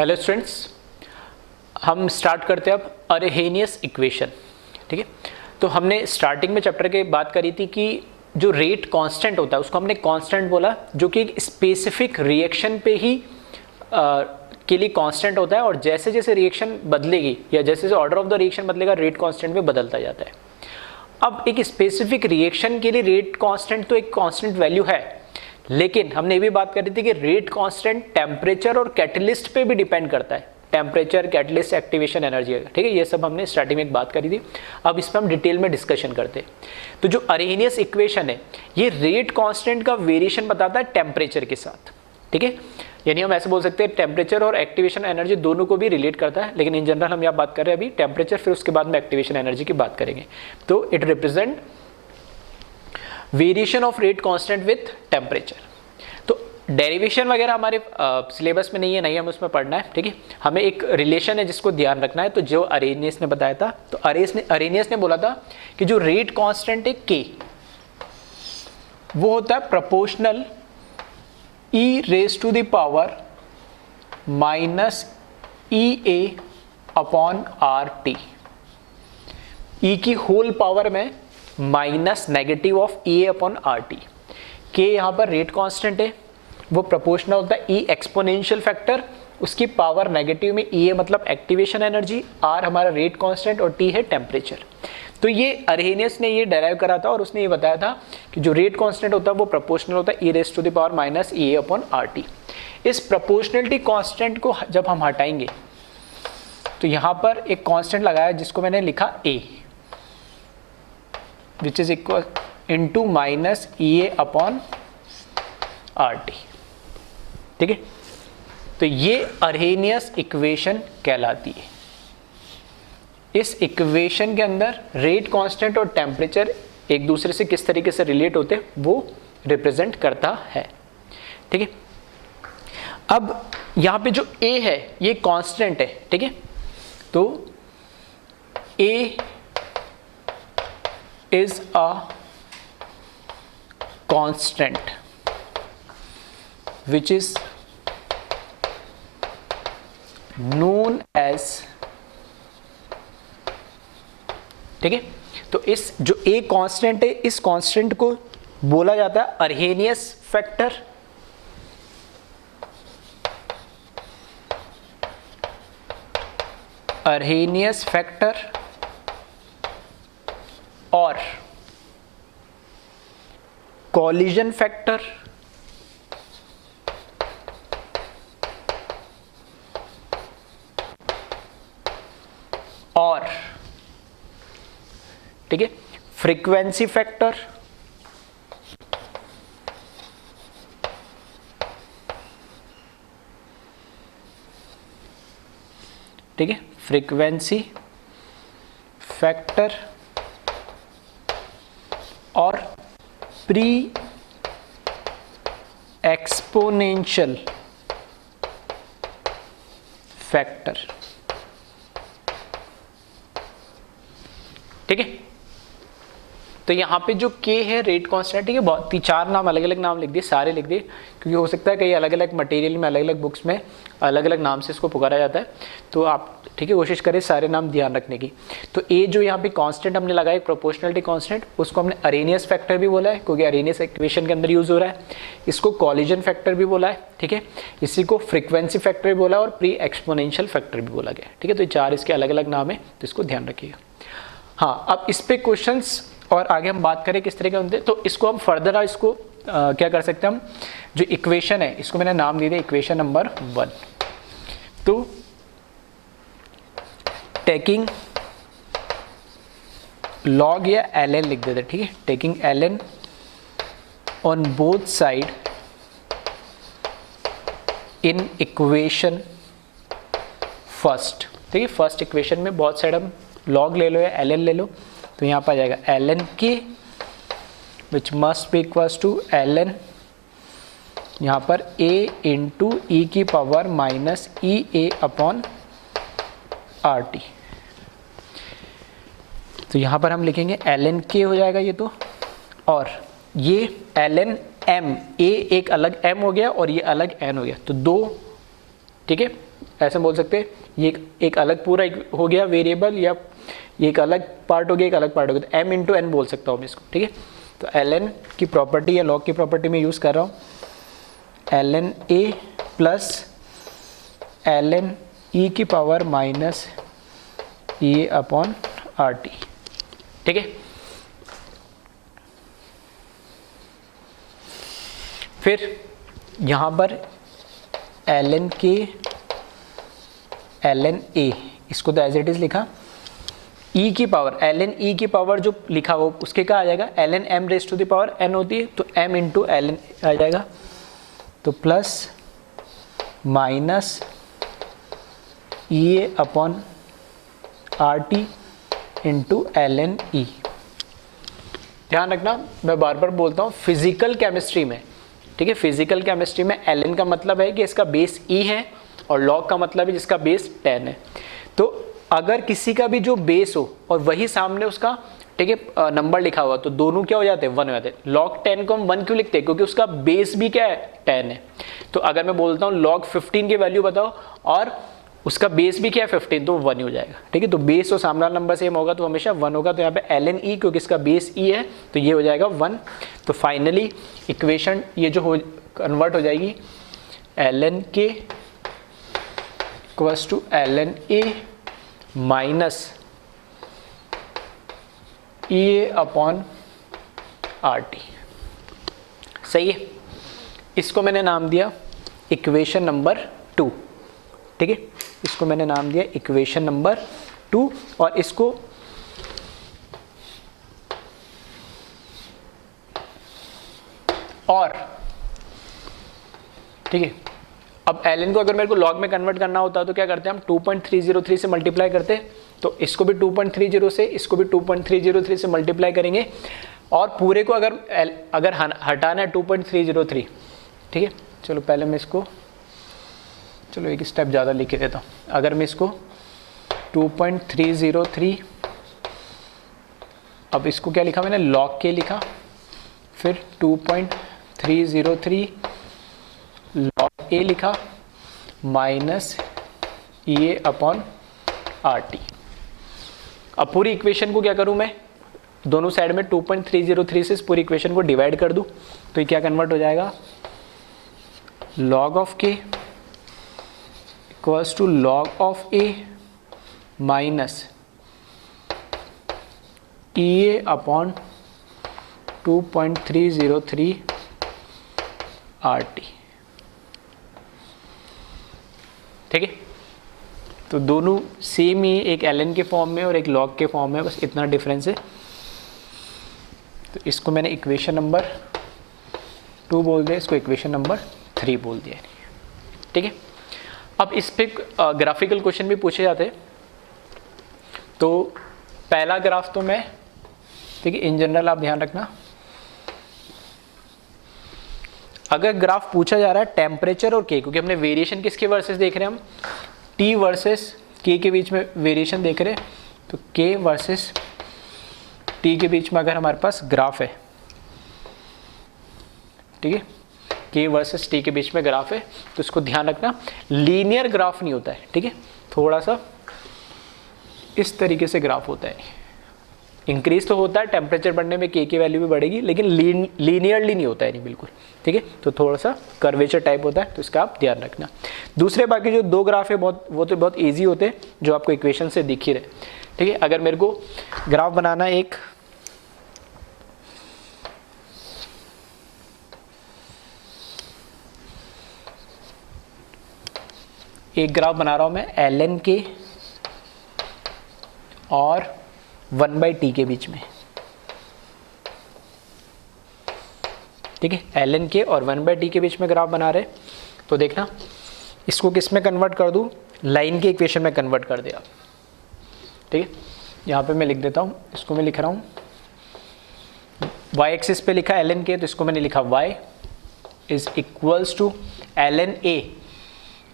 Hello students, हम start करते हैं अब अरहेनियस इक्वेशन। ठीक है, तो हमने स्टार्टिंग में चैप्टर के बात करी थी कि जो रेट कांस्टेंट होता है उसको हमने कांस्टेंट बोला, जो कि एक स्पेसिफिक रिएक्शन पे ही के लिए कांस्टेंट होता है, और जैसे जैसे रिएक्शन बदलेगी या जैसे जैसे ऑर्डर ऑफ द रिएक्शन बदलेगा रेट कांस्टेंट में बदलता जाता है। अब एक स्पेसिफिक रिएक्शन के लिए रेट कांस्टेंट तो एक कांस्टेंट वैल्यू है, लेकिन हमने ये भी बात करी थी कि रेट कांस्टेंट टेम्परेचर और कैटलिस्ट पे भी डिपेंड करता है। टेम्परेचर, कैटलिस्ट, एक्टिवेशन एनर्जी, ठीक है, ये सब हमने स्टार्टिंग में एक बात करी थी। अब इस पर हम डिटेल में डिस्कशन करते हैं। तो जो अरहेनियस इक्वेशन है ये रेट कांस्टेंट का वेरिएशन बताता है टेम्परेचर के साथ। ठीक है, यानी हम ऐसे बोल सकते हैं टेम्परेचर और एक्टिवेशन एनर्जी दोनों को भी रिलेट करता है, लेकिन इन जनरल हम यहाँ बात कर रहे हैं अभी टेम्परेचर, फिर उसके बाद में एक्टिवेशन एनर्जी की बात करेंगे। तो it represent variation of rate constant with temperature. तो डेरिवेशन वगैरह हमारे सिलेबस में नहीं है, नहीं हमें उसमें पढ़ना है। ठीक है, हमें एक रिलेशन है जिसको ध्यान रखना है। तो जो अरेनियस ने बताया था, तो अरेनियस ने बोला था कि जो रेट कांस्टेंट है के, वो होता है proportional e raise to the power minus E A upon R T. E की होल पावर में minus negative of E A upon R T. के यहाँ पर रेट कांस्टेंट है, वो प्रोपोर्शनल होता है ई एक्सपोनेंशियल फैक्टर, उसकी पावर नेगेटिव में ई ए मतलब एक्टिवेशन एनर्जी, आर हमारा रेट कांस्टेंट और टी है टेम्परेचर। तो ये अरहेनियस ने ये डेराइव करा था और उसने ये बताया था कि जो रेट कांस्टेंट होता है वो प्रोपोर्शनल होता है e raise to the power minus E A upon R T. इस प्रोपोर्शनलिटी कांस्टेंट को जब हम हटाएंगे तो यहाँ पर एक कांस्टेंट लगाया जिसको मैंने लिखा A, which is equal into minus E A upon R T. ठीक है, तो ये अरहेनियस इक्वेशन कहलाती है। इस इक्वेशन के अंदर रेट कांस्टेंट और टेम्परेचर एक दूसरे से किस तरीके से रिलेट होते हैं वो रिप्रेजेंट करता है। ठीक है, अब यहां पे जो ए है ये कांस्टेंट है। ठीक है, तो A is a constant which is known as, ठीक है, तो इस जो ए कांस्टेंट है इस कांस्टेंट को बोला जाता है अरहेनियस फैक्टर, अरहेनियस फैक्टर और कॉलिजन फैक्टर और, ठीक है, फ्रीक्वेंसी फैक्टर, ठीक है, फ्रीक्वेंसी फैक्टर और प्री एक्सपोनेंशियल फैक्टर। ठीक है, तो यहाँ पे जो के है रेट कांस्टेंट है, बहुत 4 नाम अलग अलग नाम लिख दिए, सारे लिख दिए, क्योंकि हो सकता है कई अलग अलग मटेरियल में अलग अलग बुक्स में अलग अलग नाम से इसको पुकारा जाता है। तो आप ठीक है कोशिश करें सारे नाम ध्यान रखने की। तो ए जो यहाँ पे कांस्टेंट हमने लगाया प्रोपोर्शनलिटी कांस्टेंट, उसको हमने अरहेनियस फैक्टर भी बोला है क्योंकि अरहेनियस इक्वेशन के अंदर यूज हो रहा है। इसको कॉलिजन फैक्टर भी बोला है, ठीक है, इसी को फ्रीक्वेंसी फैक्टर भी बोला और प्री एक्सपोनेंशियल फैक्टर भी बोला गया। ठीक है, तो ये 4 इसके अलग अलग नाम है, तो इसको ध्यान रखिएगा। हाँ, अब इस पे क्वेश्चंस और आगे हम बात करें किस तरह के होते हैं, तो इसको हम फर्दर इसको क्या कर सकते हैं, हम जो इक्वेशन है इसको मैंने नाम दे दिया इक्वेशन नंबर 1। तो टेकिंग लॉग या ln लिख देते, ठीक है, taking ln on both side in equation first. ठीक है, फर्स्ट इक्वेशन में बहुत साइड हम लॉग ले लो या ln ले लो, तो यहाँ पर आ जाएगा ln k which must be equals to ln यहाँ पर a इंटू ई की पावर माइनस ई ए अपॉन आर टी। तो यहाँ पर हम लिखेंगे ln k हो जाएगा ये तो, और ये ln m, a एक अलग m हो गया और ये अलग n हो गया, तो 2, ठीक है, ऐसे बोल सकते हैं, ये एक अलग पूरा हो गया वेरिएबल, या ये एक अलग पार्ट हो गया, एक अलग पार्ट हो गया, तो m इंटू एन बोल सकता हूँ मैं इसको, ठीक है। तो ln की प्रॉपर्टी या लॉग की प्रॉपर्टी में यूज़ कर रहा हूँ, ln a plus ln e की power minus e upon R T, ठीक है। फिर यहाँ पर ln k ln a, इसको तो एज इट इज़ लिखा, e की पावर ln e की पावर जो लिखा वो उसके क्या आ जाएगा, ln m raise to the power n होती है, तो m इंटू ln आ जाएगा, तो plus minus e upon R T into ln e। ध्यान रखना, मैं बार बार बोलता हूँ फिजिकल केमिस्ट्री में, ठीक है, फिजिकल केमिस्ट्री में ln का मतलब है कि इसका बेस e है और log का मतलब है जिसका बेस 10 है। तो अगर किसी का भी जो बेस हो और वही सामने उसका, ठीक है, नंबर लिखा हुआ, तो दोनों क्या हो जाते हैं, 1 हो जाते हैं। log 10 को हम 1 क्यों लिखते हैं, क्योंकि उसका बेस भी क्या है, 10 है। तो अगर मैं बोलता हूँ log 15 की वैल्यू बताओ और उसका बेस भी क्या है 15, तो 1 ही हो जाएगा, ठीक है। तो बेस और सामने वाला नंबर सेम होगा तो हमेशा 1 होगा, तो यहाँ पे ln e क्योंकि इसका बेस e है तो ये हो जाएगा 1। तो फाइनली इक्वेशन ये जो हो कन्वर्ट हो जाएगी, ln k equals to ln a minus e upon R T, सही है। इसको मैंने नाम दिया इक्वेशन नंबर 2, ठीक है, इसको मैंने नाम दिया इक्वेशन नंबर 2। और इसको और, ठीक है, अब ln को अगर मेरे को log में कन्वर्ट करना होता तो क्या करते हैं हम, 2.303 से मल्टीप्लाई करते हैं, तो इसको भी 2.30 से, इसको भी 2.303 से मल्टीप्लाई करेंगे, और पूरे को अगर हटाना है 2.303, ठीक है। चलो पहले मैं इसको, चलो एक स्टेप ज़्यादा लिख के देता हूँ। अगर मैं इसको 2.303, अब इसको क्या लिखा मैंने, log के लिखा, फिर 2.303 log a लिखा minus e upon R T. अब पूरी इक्वेशन को क्या करूं मैं, दोनों साइड में 2.303 से इस पूरी इक्वेशन को डिवाइड कर दूं, तो ये क्या कन्वर्ट हो जाएगा, log of k equals to log of a minus e upon 2.303 R T, ठीक है। तो दोनों सेम ही, एक ln के फॉर्म में और एक log के फॉर्म में, बस इतना डिफरेंस है। तो इसको मैंने इक्वेशन नंबर 2 बोल दिया, इसको इक्वेशन नंबर 3 बोल दिया, ठीक है। अब इस पे ग्राफिकल क्वेश्चन भी पूछे जाते हैं। तो पहला ग्राफ तो मैं, ठीक है, इन जनरल आप ध्यान रखना, अगर ग्राफ पूछा जा रहा है टेम्परेचर और के, क्योंकि हमने वेरिएशन किसके वर्सेस देख रहे हैं, हम टी वर्सेस के बीच में वेरिएशन देख रहे हैं, तो के वर्सेस टी के बीच में अगर हमारे पास ग्राफ है, ठीक है, के वर्सेस टी के बीच में ग्राफ है, तो इसको ध्यान रखना, लीनियर ग्राफ नहीं होता है, ठीक है, थोड़ा सा इस तरीके से ग्राफ होता है। इंक्रीज तो होता है, टेम्परेचर बढ़ने में के की वैल्यू भी बढ़ेगी, लेकिन लीनियरली नहीं होता है, नहीं बिल्कुल, ठीक है। तो थोड़ा सा कर्वेचर टाइप होता है, तो इसका आप ध्यान रखना। दूसरे बाकी जो 2 ग्राफ है वो तो बहुत ईजी होते हैं, जो आपको इक्वेशन से दिख ही रहे, ठीक है। अगर मेरे को ग्राफ बनाना है, एक ग्राफ बना रहा हूं मैं ln के और 1/t के बीच में, ठीक है, ln के और 1/t के बीच में ग्राफ बना रहे। तो देखना, इसको किस में कन्वर्ट कर दूं, लाइन के इक्वेशन में कन्वर्ट कर दे आप, ठीक है। यहाँ पे मैं लिख देता हूँ, इसको मैं लिख रहा हूँ y एक्सिस पे लिखा ln के, तो इसको मैंने लिखा y is equals to ln a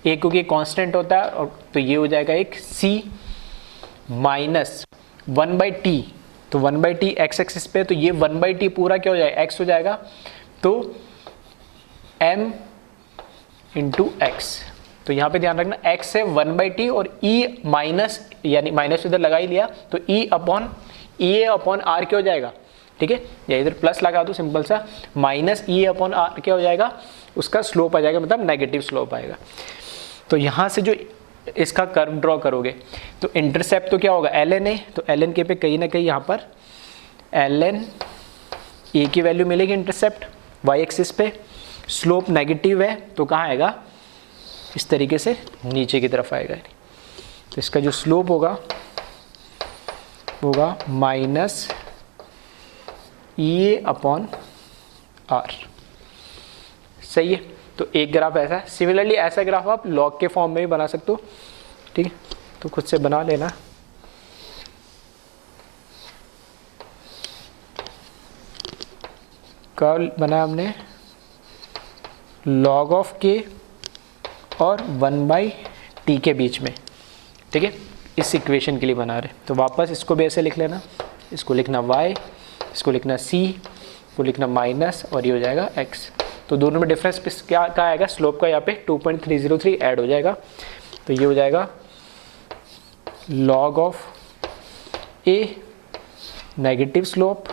क्योंकि कांस्टेंट होता है, और तो ये हो जाएगा एक c माइनस 1/t, तो 1/t x एक्सिस पे, तो ये 1/t पूरा क्या हो जाएगा, x हो जाएगा, तो m इंटू एक्स, तो यहाँ पे ध्यान रखना x है 1/t और e माइनस, यानी माइनस इधर लगा ही लिया तो e अपॉन r क्या हो जाएगा, ठीक है, या इधर प्लस लगा दो सिंपल सा, माइनस e अपॉन r क्या हो जाएगा, उसका स्लोप आ जाएगा, मतलब नेगेटिव स्लोप आएगा। तो यहाँ से जो इसका कर्व ड्रॉ करोगे तो इंटरसेप्ट तो क्या होगा ln है, तो ln के पे कहीं ना कहीं यहाँ पर ln a की वैल्यू मिलेगी इंटरसेप्ट y एक्सिस पे, स्लोप नेगेटिव है तो कहाँ आएगा, इस तरीके से नीचे की तरफ आएगा। तो इसका जो स्लोप होगा माइनस e अपॉन r, सही है। तो एक ग्राफ ऐसा है। सिमिलरली ऐसा ग्राफ आप लॉग के फॉर्म में भी बना सकते हो, ठीक है, तो खुद से बना लेना। कर्व बनाया हमने log ऑफ k और 1/t के बीच में, ठीक है, इस इक्वेशन के लिए बना रहे। तो वापस इसको भी ऐसे लिख लेना, इसको लिखना y, इसको लिखना c, इसको लिखना माइनस, और ये हो जाएगा x। तो दोनों में डिफरेंस क्या आएगा, स्लोप का यहाँ पे 2.303 ऐड हो जाएगा। तो ये हो जाएगा log of a negative slope,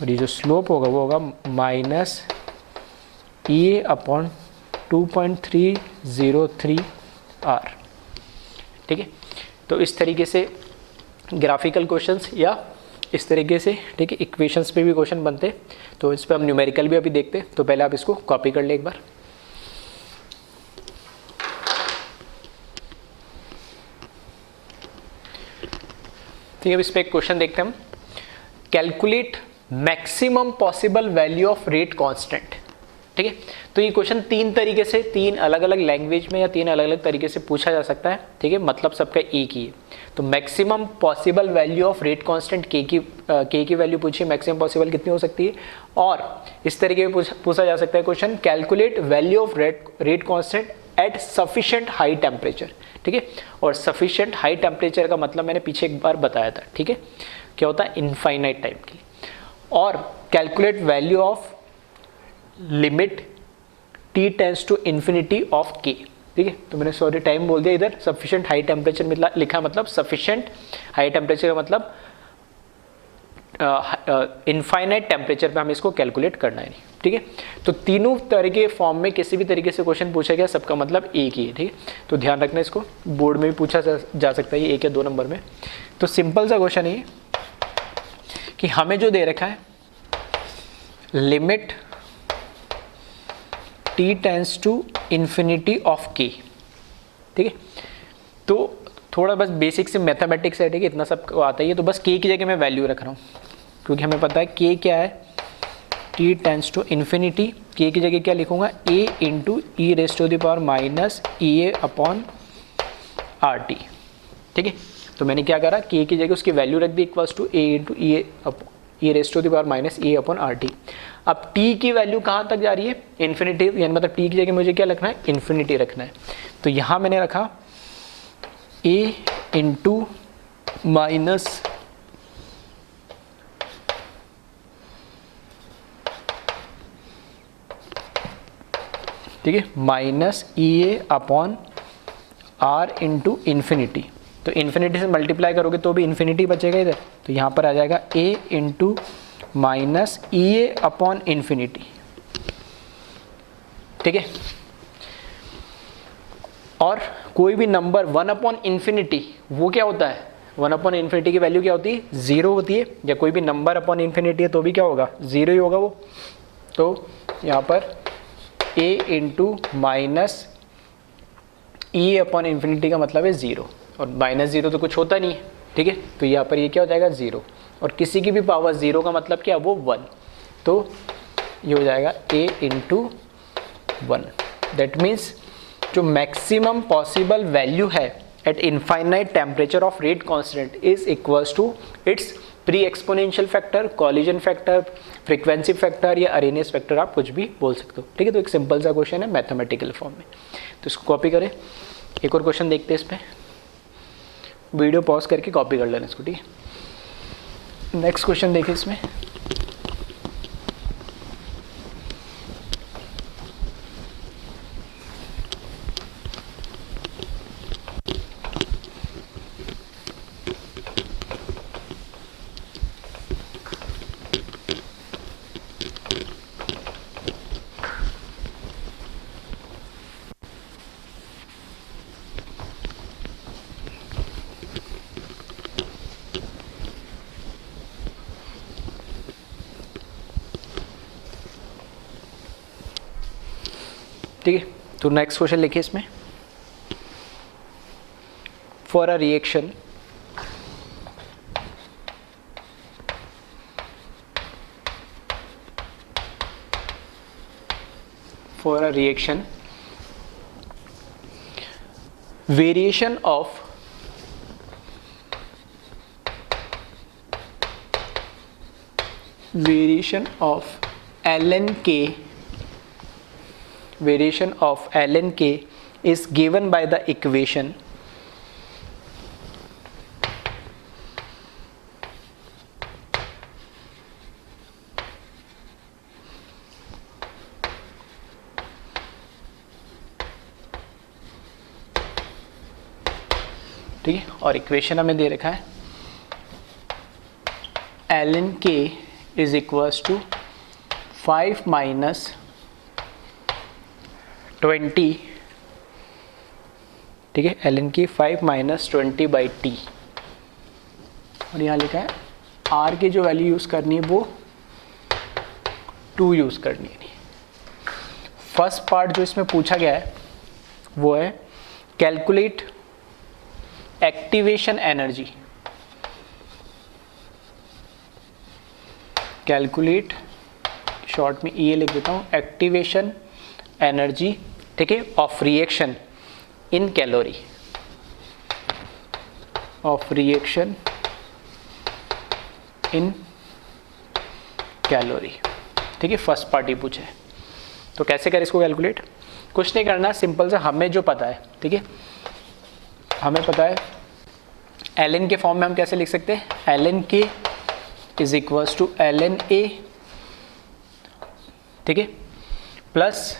और ये जो स्लोप होगा वो होगा माइनस e अपॉन 2.303 r, ठीक है। तो इस तरीके से ग्राफिकल क्वेश्चंस या इस तरीके से, ठीक है, इक्वेशंस पे भी क्वेश्चन बनते। तो इस पे हम न्यूमेरिकल भी अभी देखते। तो पहले आप इसको कॉपी कर ले एक बार। ठीक है, अब इस पे एक क्वेश्चन देखते हैं हम। Calculate maximum possible value of rate constant, ठीक है। तो ये क्वेश्चन तीन तरीके से, तीन अलग अलग लैंग्वेज में या तीन अलग अलग तरीके से पूछा जा सकता है, ठीक है, मतलब सबका एक ही है। तो maximum possible value of rate constant के की वैल्यू पूछिए, मैक्सिमम पॉसिबल कितनी हो सकती है। और इस तरीके में पूछा जा सकता है question, calculate value of rate constant eight sufficient high temperature, ठीक है। और सफिशिएंट हाई टेम्परेचर का मतलब मैंने पीछे एक बार बताया था, ठीक है, क्या होता है, इनफाइनाइट टाइम के लिए। और calculate value of limit t tends to infinity of k, ठीक है। तो मैंने सॉरी टाइम बोल दिया, इधर सफिशिएंट हाई टेम्परेचर में लिखा, मतलब सफिशिएंट हाई टेम्परेचर का मतलब इनफाइनाइट टेम्परेचर पे हमें इसको कैलकुलेट करना है, ठीक है। तो तीनों तरह के फॉर्म में किसी भी तरीके से क्वेश्चन पूछा गया, सबका मतलब एक ही है, ठीक है। तो ध्यान रखना, इसको बोर्ड में भी पूछा जा सकता है, 1 या 2 नंबर में। तो सिंपल सा क्वेश्चन है कि हमें जो दे रखा है limit t tends to infinity of k, ठीक है। तो थोड़ा बस बेसिक से मैथमेटिक्स है, ठीक है, इतना सब आता ही है। तो बस k की जगह मैं वैल्यू रख रहा हूँ, क्योंकि हमें पता है k क्या है, t tends to infinity. k की जगह क्या लिखूंगा, a into E raise to the power minus E A upon R T, ठीक है। तो मैंने क्या करा, k की जगह उसकी वैल्यू रख दी equals to a into E raise to the power minus a upon R T. अब t की वैल्यू कहाँ तक जा रही है, इन्फिनिटी, यानी मतलब t की जगह मुझे क्या रखना है, इन्फिनिटी रखना है। तो यहाँ मैंने रखा a इंटू माइनस ठीक है, माइनस ई ए अपॉन आर इंटू इन्फिनिटी। तो इन्फिनिटी से मल्टीप्लाई करोगे तो भी इन्फिनिटी बचेगा इधर, तो यहाँ पर आ जाएगा a into minus E A upon infinity, ठीक है। और कोई भी नंबर 1 अपॉन इन्फिनिटी वो क्या होता है, 1 अपॉन इन्फिनिटी की वैल्यू क्या होती है, 0 होती है। या कोई भी नंबर अपॉन इन्फिनिटी है तो भी क्या होगा, 0 ही होगा वो। तो यहाँ पर a into minus E upon infinity का मतलब है 0, और माइनस 0 तो कुछ होता नहीं है, ठीक है। तो यहाँ पर ये क्या हो जाएगा 0, और किसी की भी पावर 0 का मतलब क्या, वो 1। तो ये हो जाएगा a इंटू 1। दैट मीन्स जो मैक्सिमम पॉसिबल वैल्यू है at infinite temperature of rate constant is equals to its pre exponential factor, collision factor, frequency factor या अरेनियस फैक्टर, आप कुछ भी बोल सकते हो, ठीक है। तो एक सिंपल सा क्वेश्चन है मैथमेटिकल फॉर्म में, तो इसको कॉपी करें। एक और क्वेश्चन देखते हैं, इस पर वीडियो पॉज करके कॉपी कर लेना इसको, ठीक है। नेक्स्ट क्वेश्चन देखिए इसमें, ठीक है, तो नेक्स्ट क्वेश्चन लिखिए इसमें, for a reaction variation of ln k is given by the equation ठीक है, और इक्वेशन हमें दे रखा है ln k is equals to 5 minus 20, ठीक है, ln k 5 minus 20 by T, और यहाँ लिखा है r की जो वैल्यू यूज़ करनी है वो 2 यूज़ करनी है। फर्स्ट पार्ट जो इसमें पूछा गया है वो है calculate activation energy, calculate short में ये लिख देता हूँ, एक्टिवेशन एनर्जी, ठीक है, of reaction in calorie, of reaction in calorie, ठीक है, फर्स्ट पार्ट ही पूछे। तो कैसे करें इसको कैलकुलेट, कुछ नहीं करना, सिंपल सा हमें जो पता है, ठीक है, हमें पता है ln के फॉर्म में हम कैसे लिख सकते हैं, ln k is equals to ln a, ठीक है, प्लस,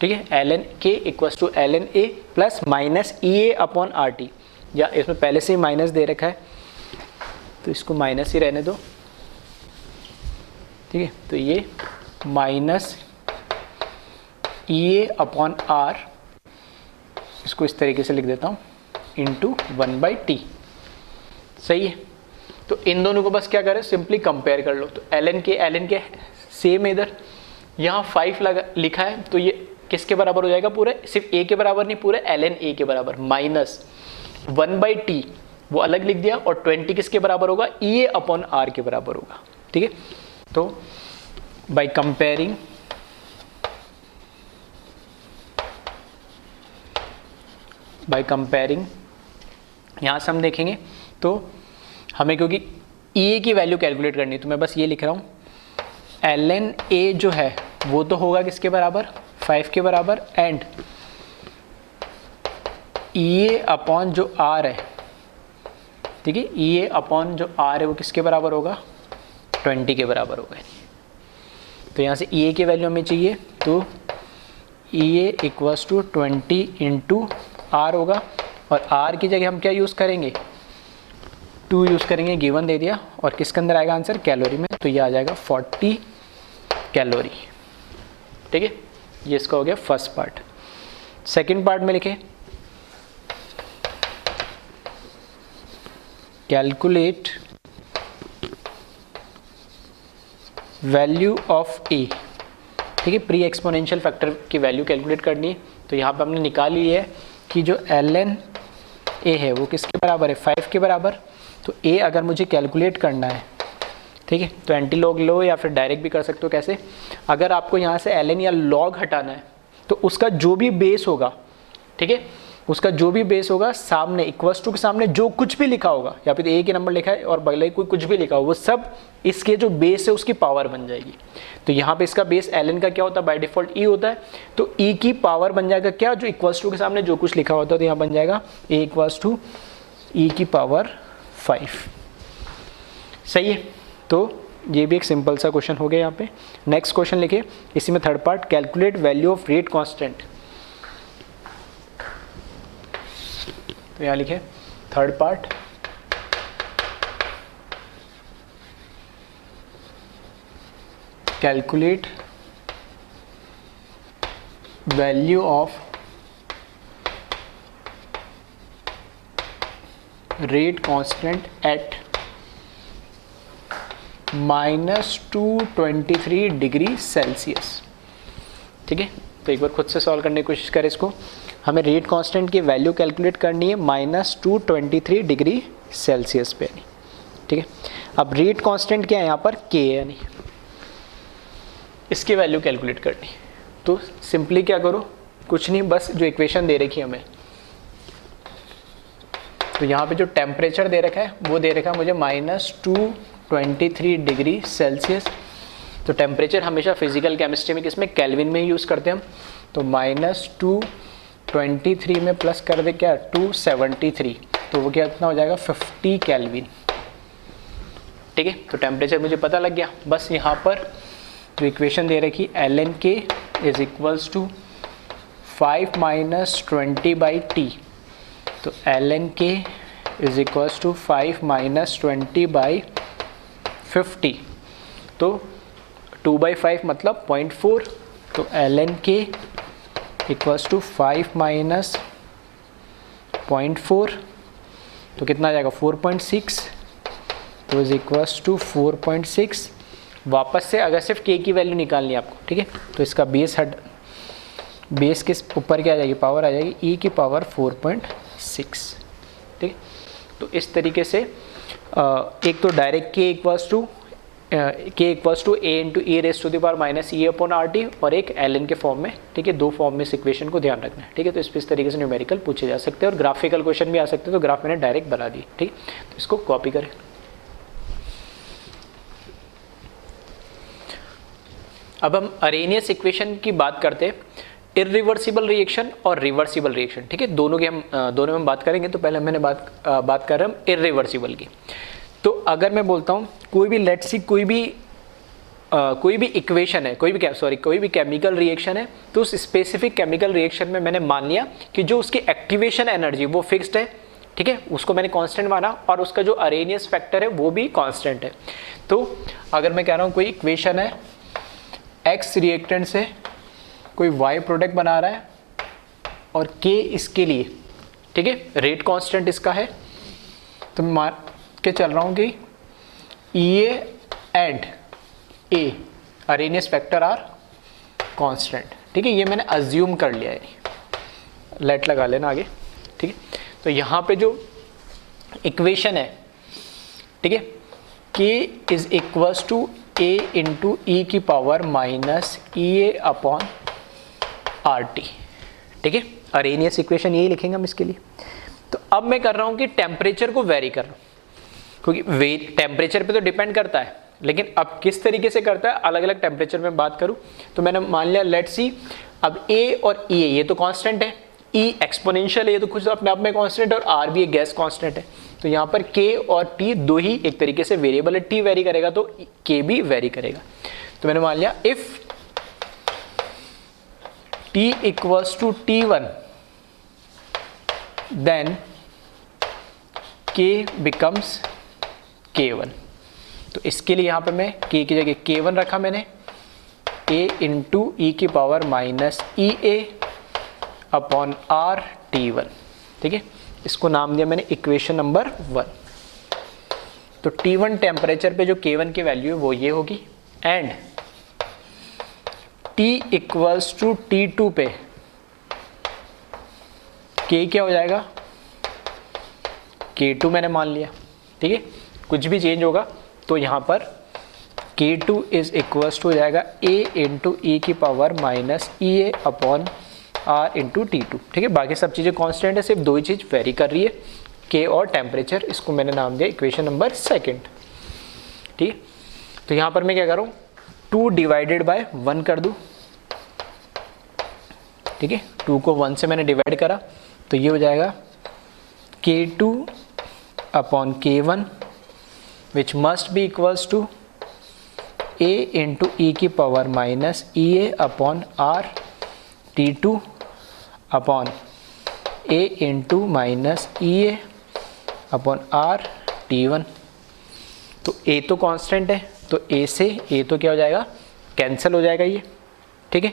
ठीक है, ln k equals to ln a plus minus EA upon RT, या इसमें पहले से ही माइनस दे रखा है तो इसको माइनस ही रहने दो, ठीक है, तो ये माइनस EA अपॉन R, इसको इस तरीके से लिख देता हूँ, इंटू 1/t, सही है। तो इन दोनों को बस क्या करें, सिंपली कंपेयर कर लो। तो ln के सेम इधर यहाँ 5 लिखा है, तो ये किसके बराबर हो जाएगा, पूरे सिर्फ a के बराबर नहीं, पूरे ln a के बराबर, माइनस 1/t वो अलग लिख दिया, और 20 किसके बराबर होगा, EA अपॉन R के बराबर होगा, ठीक है। तो बाय कंपेयरिंग यहाँ से हम देखेंगे तो हमें, क्योंकि EA की वैल्यू कैलकुलेट करनी है, तो मैं बस ये लिख रहा हूँ ln A जो है वो तो होगा किसके बराबर, 5 के बराबर, एंड EA अपॉन जो R है, ठीक है, EA अपॉन जो R है वो किसके बराबर होगा, 20 के बराबर होगा। तो यहाँ से EA की वैल्यू हमें चाहिए, तो EA equals to 20 into R होगा, और R की जगह हम क्या यूज़ करेंगे, 2 यूज़ करेंगे, गिवन दे दिया, और किसके अंदर आएगा आंसर, कैलोरी में, तो ये आ जाएगा 40 कैलोरी, ठीक है, ये इसका हो गया फर्स्ट पार्ट। सेकंड पार्ट में लिखे कैलकुलेट वैल्यू ऑफ A, ठीक है, प्री एक्सपोनेंशियल फैक्टर की वैल्यू कैलकुलेट करनी है। तो यहाँ पे हमने निकाल ली है कि जो ln A है वो किसके बराबर है, 5 के बराबर। तो A अगर मुझे कैलकुलेट करना है, ठीक है, तो एंटी लॉग लो या फिर डायरेक्ट भी कर सकते हो। कैसे, अगर आपको यहाँ से ln या log हटाना है तो उसका जो भी बेस होगा, ठीक है, उसका जो भी बेस होगा सामने इक्वल्स टू के सामने जो कुछ भी लिखा होगा, या फिर A के नंबर लिखा है और बगल कोई कुछ भी लिखा हो, वो सब इसके जो बेस है उसकी पावर बन जाएगी। तो यहाँ पे इसका बेस ln का क्या होता है, बाय डिफॉल्ट E होता है, तो E की पावर बन जाएगा क्या, जो इक्वल्स टू के सामने जो कुछ लिखा होता है, तो यहाँ बन जाएगा A इक्वल्स टू E की पावर 5, सही है। तो ये भी एक सिंपल सा क्वेश्चन हो गया यहाँ पे। नेक्स्ट क्वेश्चन लिखे, इसी में third part, calculate value of rate constant. तो यहाँ लिखे third part, calculate value of rate constant eight -223 degree Celsius, ठीक है। तो एक बार खुद से सॉल्व करने की कोशिश करें इसको। हमें रेट कांस्टेंट की वैल्यू कैलकुलेट करनी है -223 डिग्री सेल्सियस पे यानी, ठीक है। अब रेट कांस्टेंट क्या है यहाँ पर, के यानी इसकी वैल्यू कैलकुलेट करनी। तो सिंपली क्या करो, कुछ नहीं, बस जो इक्वेशन दे रखी है हमें, तो यहाँ पे जो टेम्परेचर दे रखा है वो दे रखा है मुझे -223 डिग्री सेल्सियस। तो टेम्परेचर हमेशा फिजिकल केमिस्ट्री में किसमें, केल्विन में ही यूज़ करते हैं हम। तो -223 में प्लस कर दे क्या 273, तो वो क्या कितना हो जाएगा 50 केल्विन, ठीक है। तो टेम्परेचर मुझे पता लग गया। बस यहाँ पर जो इक्वेशन दे रखी ln k is equals to 5 - 20/T, तो ln k is equals to 5 - 20/50, तो 2/5 मतलब 0.4, तो ln k इक्वल्स टू 5 - 0.4, तो कितना आ जाएगा 4.6, तो इज इक्वल्स टू 4.6। वापस से अगर सिर्फ k की वैल्यू निकालनी है आपको, ठीक है, तो इसका बेस किस ऊपर क्या आ जाएगी, पावर आ जाएगी e की पावर 4.6, ठीक है। तो इस तरीके से एक तो direct k equals to a into e raise to the power minus e upon R T, और एक ln के फॉर्म में, ठीक है। दो फॉर्म में इस इक्वेशन को ध्यान रखना है, ठीक है। तो इस तरीके से न्यूमेरिकल पूछे जा सकते हैं और ग्राफिकल क्वेश्चन भी आ सकते हैं। तो ग्राफ मैंने डायरेक्ट बना दी, ठीक, तो इसको कॉपी करें। अब हम अरेनियस इक्वेशन की बात करते हैं, इरिवर्सिबल रिएक्शन और रिवर्सिबल रिएक्शन, ठीक है। दोनों में हम बात करेंगे। तो पहले मैंने बात कर रहे हम इरिवर्सिबल की। तो अगर मैं बोलता हूँ कोई भी लेट्स सी कोई भी इक्वेशन है, कोई भी केमिकल रिएक्शन है, तो उस स्पेसिफिक केमिकल रिएक्शन में मैंने मान लिया कि जो उसकी एक्टिवेशन एनर्जी वो फिक्स्ड है, ठीक है, उसको मैंने कांस्टेंट माना, और उसका जो अरेनियस फैक्टर है वो भी कांस्टेंट है। तो अगर मैं कह रहा हूँ कोई इक्वेशन है, एक्स रिएक्टेंट से कोई वाई प्रोडक्ट बना रहा है और के इसके लिए, ठीक है, रेट कांस्टेंट इसका है, तो मैं मान के चल रहा हूँ कि E and A Arrhenius factor are constant, ठीक है। ये मैंने अज्यूम कर लिया है, लेट लगा लेना आगे, ठीक है। तो यहाँ पे जो इक्वेशन है, ठीक है, K is equals to A into ई की पावर माइनस ई ए अपॉन आर टी, ठीक है। अरेनियस इक्वेशन यही लिखेंगे हम इसके लिए। तो अब मैं कर रहा हूँ कि टेम्परेचर को वेरी कर रहा हूँ, क्योंकि टेम्परेचर पे तो डिपेंड करता है, लेकिन अब किस तरीके से करता है, अलग अलग टेम्परेचर में बात करूँ तो मैंने मान लिया लेट्स सी, अब ए और ई ये तो कांस्टेंट है, ई एक्सपोनेंशियल है, ये तो कुछ अपने आप में कांस्टेंट, और आर भी एक गैस कांस्टेंट है। तो यहाँ पर के और टी दो ही एक तरीके से वेरिएबल है, टी वेरी करेगा तो के भी वेरी करेगा। तो मैंने मान लिया if T equals to T1 then K becomes K1। तो इसके लिए यहाँ पे मैं k की जगह K1 रखा मैंने, a इंटू ई की पावर माइनस ई ए अपॉन आर T1, ठीक है। इसको नाम दिया मैंने इक्वेशन नंबर 1। तो T1 टेम्परेचर पे जो K1 की वैल्यू है वो ये होगी, and T equals to T2 पे K क्या हो जाएगा, K2 मैंने मान लिया, ठीक है। कुछ भी चेंज होगा तो यहाँ पर K2 इज इक्वल्स टू हो जाएगा A इंटू ई की पावर माइनस ई ए अपॉन R इंटू T2, ठीक है। बाकी सब चीज़ें कांस्टेंट है, सिर्फ दो ही चीज़ वेरी कर रही है, K और टेम्परेचर। इसको मैंने नाम दिया इक्वेशन नंबर 2, ठीक है। तो यहाँ पर मैं क्या करूँ, 2 डिवाइडेड बाय 1 कर दूँ, ठीक है। 2 को 1 से मैंने डिवाइड करा तो ये हो जाएगा K2 upon K1 which must be equals to A into ई की power minus E A upon R T2 upon A into minus E A upon R T1। तो A तो कांस्टेंट है, तो A से A तो क्या हो जाएगा, कैंसिल हो जाएगा ये, ठीक है।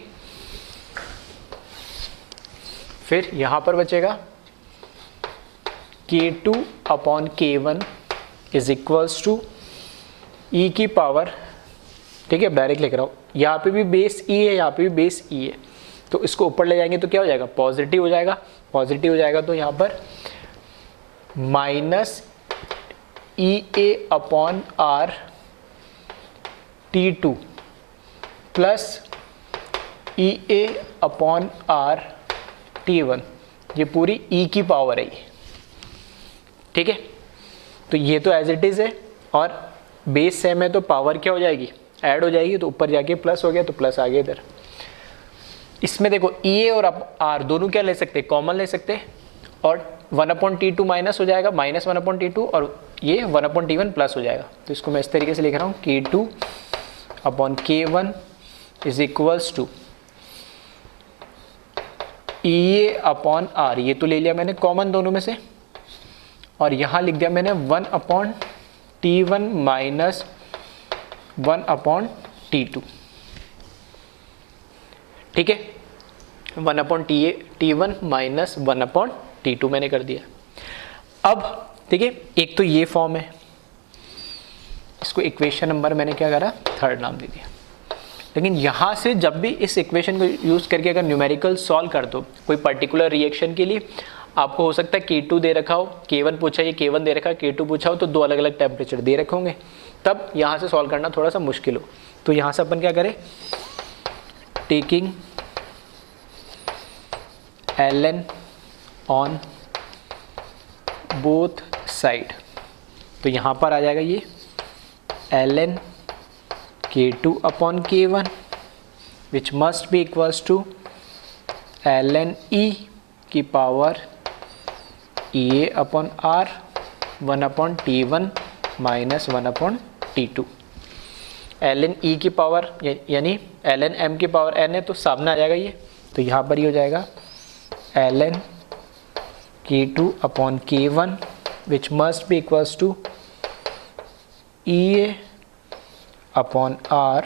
फिर यहाँ पर बचेगा K2 upon K1 is equals to e की पावर, ठीक है, डायरेक्ट लिख रहा हूँ, यहाँ पे भी बेस ई है, यहाँ पे भी बेस ई है, तो इसको ऊपर ले जाएंगे तो क्या हो जाएगा, पॉजिटिव हो जाएगा। पॉजिटिव हो जाएगा तो यहाँ पर minus EA upon R T2 plus EA upon R T1, ये पूरी E की पावर है ये, ठीक है। तो ये तो एज इट इज़ है और बेस सेम है तो पावर क्या हो जाएगी, ऐड हो जाएगी, तो ऊपर जाके प्लस हो गया तो प्लस आ गया इधर। इसमें देखो EA और R दोनों क्या ले सकते हैं, कॉमन ले सकते हैं, और 1/T2 माइनस हो जाएगा, माइनस 1/T2, और ये 1/T1 प्लस हो जाएगा। तो इसको मैं इस तरीके से लिख रहा हूँ, K2/K1 is equals to EA upon R, ये तो ले लिया मैंने कॉमन दोनों में से, और यहाँ लिख दिया मैंने 1/T1 माइनस 1/T2, ठीक है। 1/T1 माइनस 1/T2 मैंने कर दिया। अब ठीक है, एक तो ये फॉर्म है, इसको इक्वेशन नंबर मैंने क्या करा, 3rd नाम दे दिया। लेकिन यहाँ से जब भी इस इक्वेशन को यूज़ करके अगर न्यूमेरिकल सॉल्व कर दो कोई पर्टिकुलर रिएक्शन के लिए, आपको हो सकता है K2 दे रखा हो, K1 पूछा, ये K1 दे रखा है, K2 पूछा हो, तो दो अलग अलग टेम्परेचर दे रखे होंगे, तब यहाँ से सॉल्व करना थोड़ा सा मुश्किल हो। तो यहाँ से अपन क्या करें, taking ln on both side, तो यहाँ पर आ जाएगा ये ln K2 upon K1 which must be equals to ln E की power EA upon R 1/T1 minus 1/T2। ln E की पावर यानी ln M की पावर n है, तो सामने आ जाएगा ये, तो यहाँ पर ये हो जाएगा ln K2 upon K1 which must be equals to EA upon R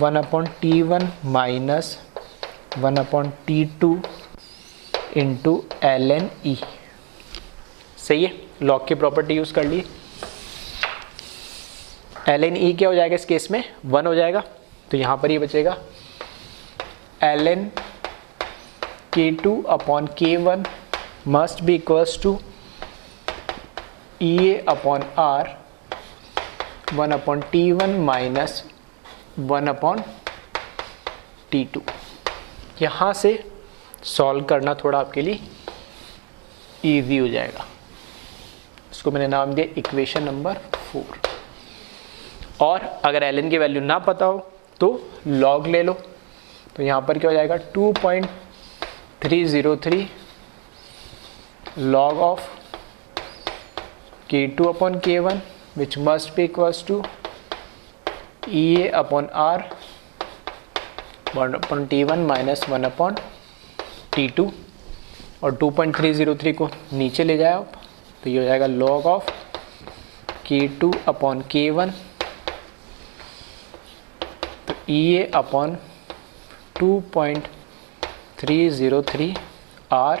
1/T1 minus 1/T2 into ln E। सही है, लॉग की प्रॉपर्टी यूज़ कर ली। ln E क्या हो जाएगा इस केस में, 1 हो जाएगा, तो यहाँ पर ये बचेगा ln K2 upon K1 must be equals to EA upon R 1/T1 minus 1/T2। यहाँ से सॉल्व करना थोड़ा आपके लिए ईजी हो जाएगा। इसको मैंने नाम दिया इक्वेशन नंबर 4। और अगर ln की वैल्यू ना पता हो तो लॉग ले लो, तो यहाँ पर क्या हो जाएगा 2.303 log of K2 upon K1 which must be equals to EA upon R 1/T1 minus 1/T2, और 2.303 को नीचे ले जाए आप, तो ये हो जाएगा log of K2 upon K1, तो EA upon 2.303 R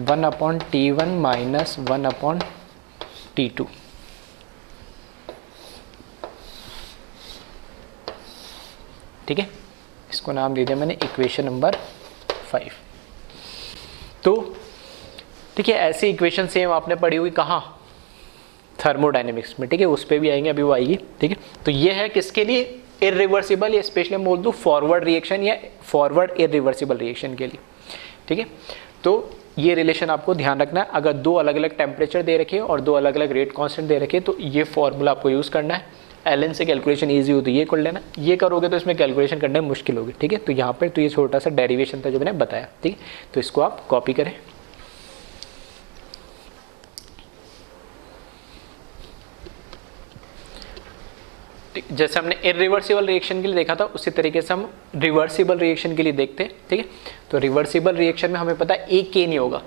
1/T1 minus 1/T2। ठीक है, इसको नाम दे दिया मैंने इक्वेशन नंबर 5। तो ठीक है, ऐसी इक्वेशन सेम आपने पढ़ी हुई कहाँ, थर्मोडायनेमिक्स में, ठीक है, उस पर भी आएंगे, अभी वो आएगी। ठीक है, तो ये है किसके लिए, इरिवर्सिबल, या स्पेशली बोल दूँ फॉरवर्ड रिएक्शन या फॉरवर्ड इरिवर्सिबल रिएक्शन के लिए। ठीक है, तो ये रिलेशन आपको ध्यान रखना है। अगर दो अलग अलग टेम्परेचर दे रखे और दो अलग अलग रेट कांस्टेंट दे रखे, तो ये फॉर्मूला आपको यूज़ करना है। ln से कैलकुलेशन इजी हो तो ये कर लेना, ये करोगे तो इसमें कैलकुलेशन करने में मुश्किल होगी। ठीक है, तो यहाँ पर तो ये छोटा सा डेरिवेशन था जो मैंने बताया। ठीक है, तो इसको आप कॉपी करें। जैसे हमने इरिवर्सिबल रिएक्शन के लिए देखा था, उसी तरीके से हम रिवर्सिबल रिएक्शन के लिए देखते हैं। ठीक है, तो रिवर्सिबल रिएक्शन में हमें पता है एक के नहीं होगा,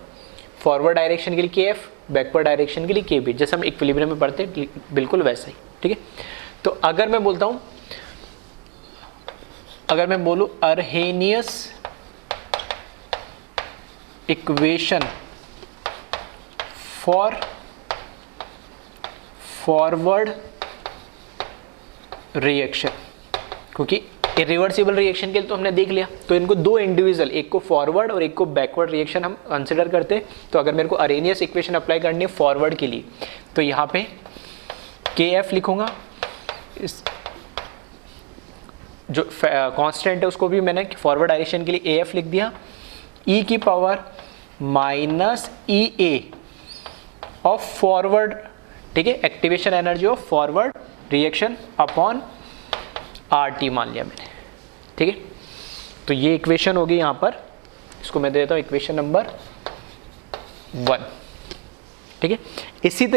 फॉरवर्ड डायरेक्शन के लिए KF, बैकवर्ड डायरेक्शन के लिए KB, जैसे हम इक्विलिब्रियम में पढ़ते हैं बिल्कुल वैसा ही। ठीक है, तो अगर मैं बोलता हूँ, अगर मैं बोलूँ अर्हेनियस इक्वेशन फॉर फॉरवर्ड रिएक्शन, क्योंकि इरिवर्सिबल रिएक्शन के लिए तो हमने देख लिया, तो इनको दो इंडिविजुअल, एक को फॉरवर्ड और एक को बैकवर्ड रिएक्शन हम कंसिडर करते हैं। तो अगर मेरे को अरेनियस इक्वेशन अप्लाई करनी है फॉरवर्ड के लिए, तो यहाँ पे KF लिखूंगा, इस जो कांस्टेंट है उसको भी मैंने फॉरवर्ड डायरेक्शन के लिए AF लिख दिया, e की power minus EA of forward, ठीक है, activation energy of forward reaction upon RT मान लिया मैंने, ठीक है। तो ये इक्वेशन होगी यहाँ पर, इसको मैं दे देता हूँ इक्वेशन नंबर 1, ठीक है। इसी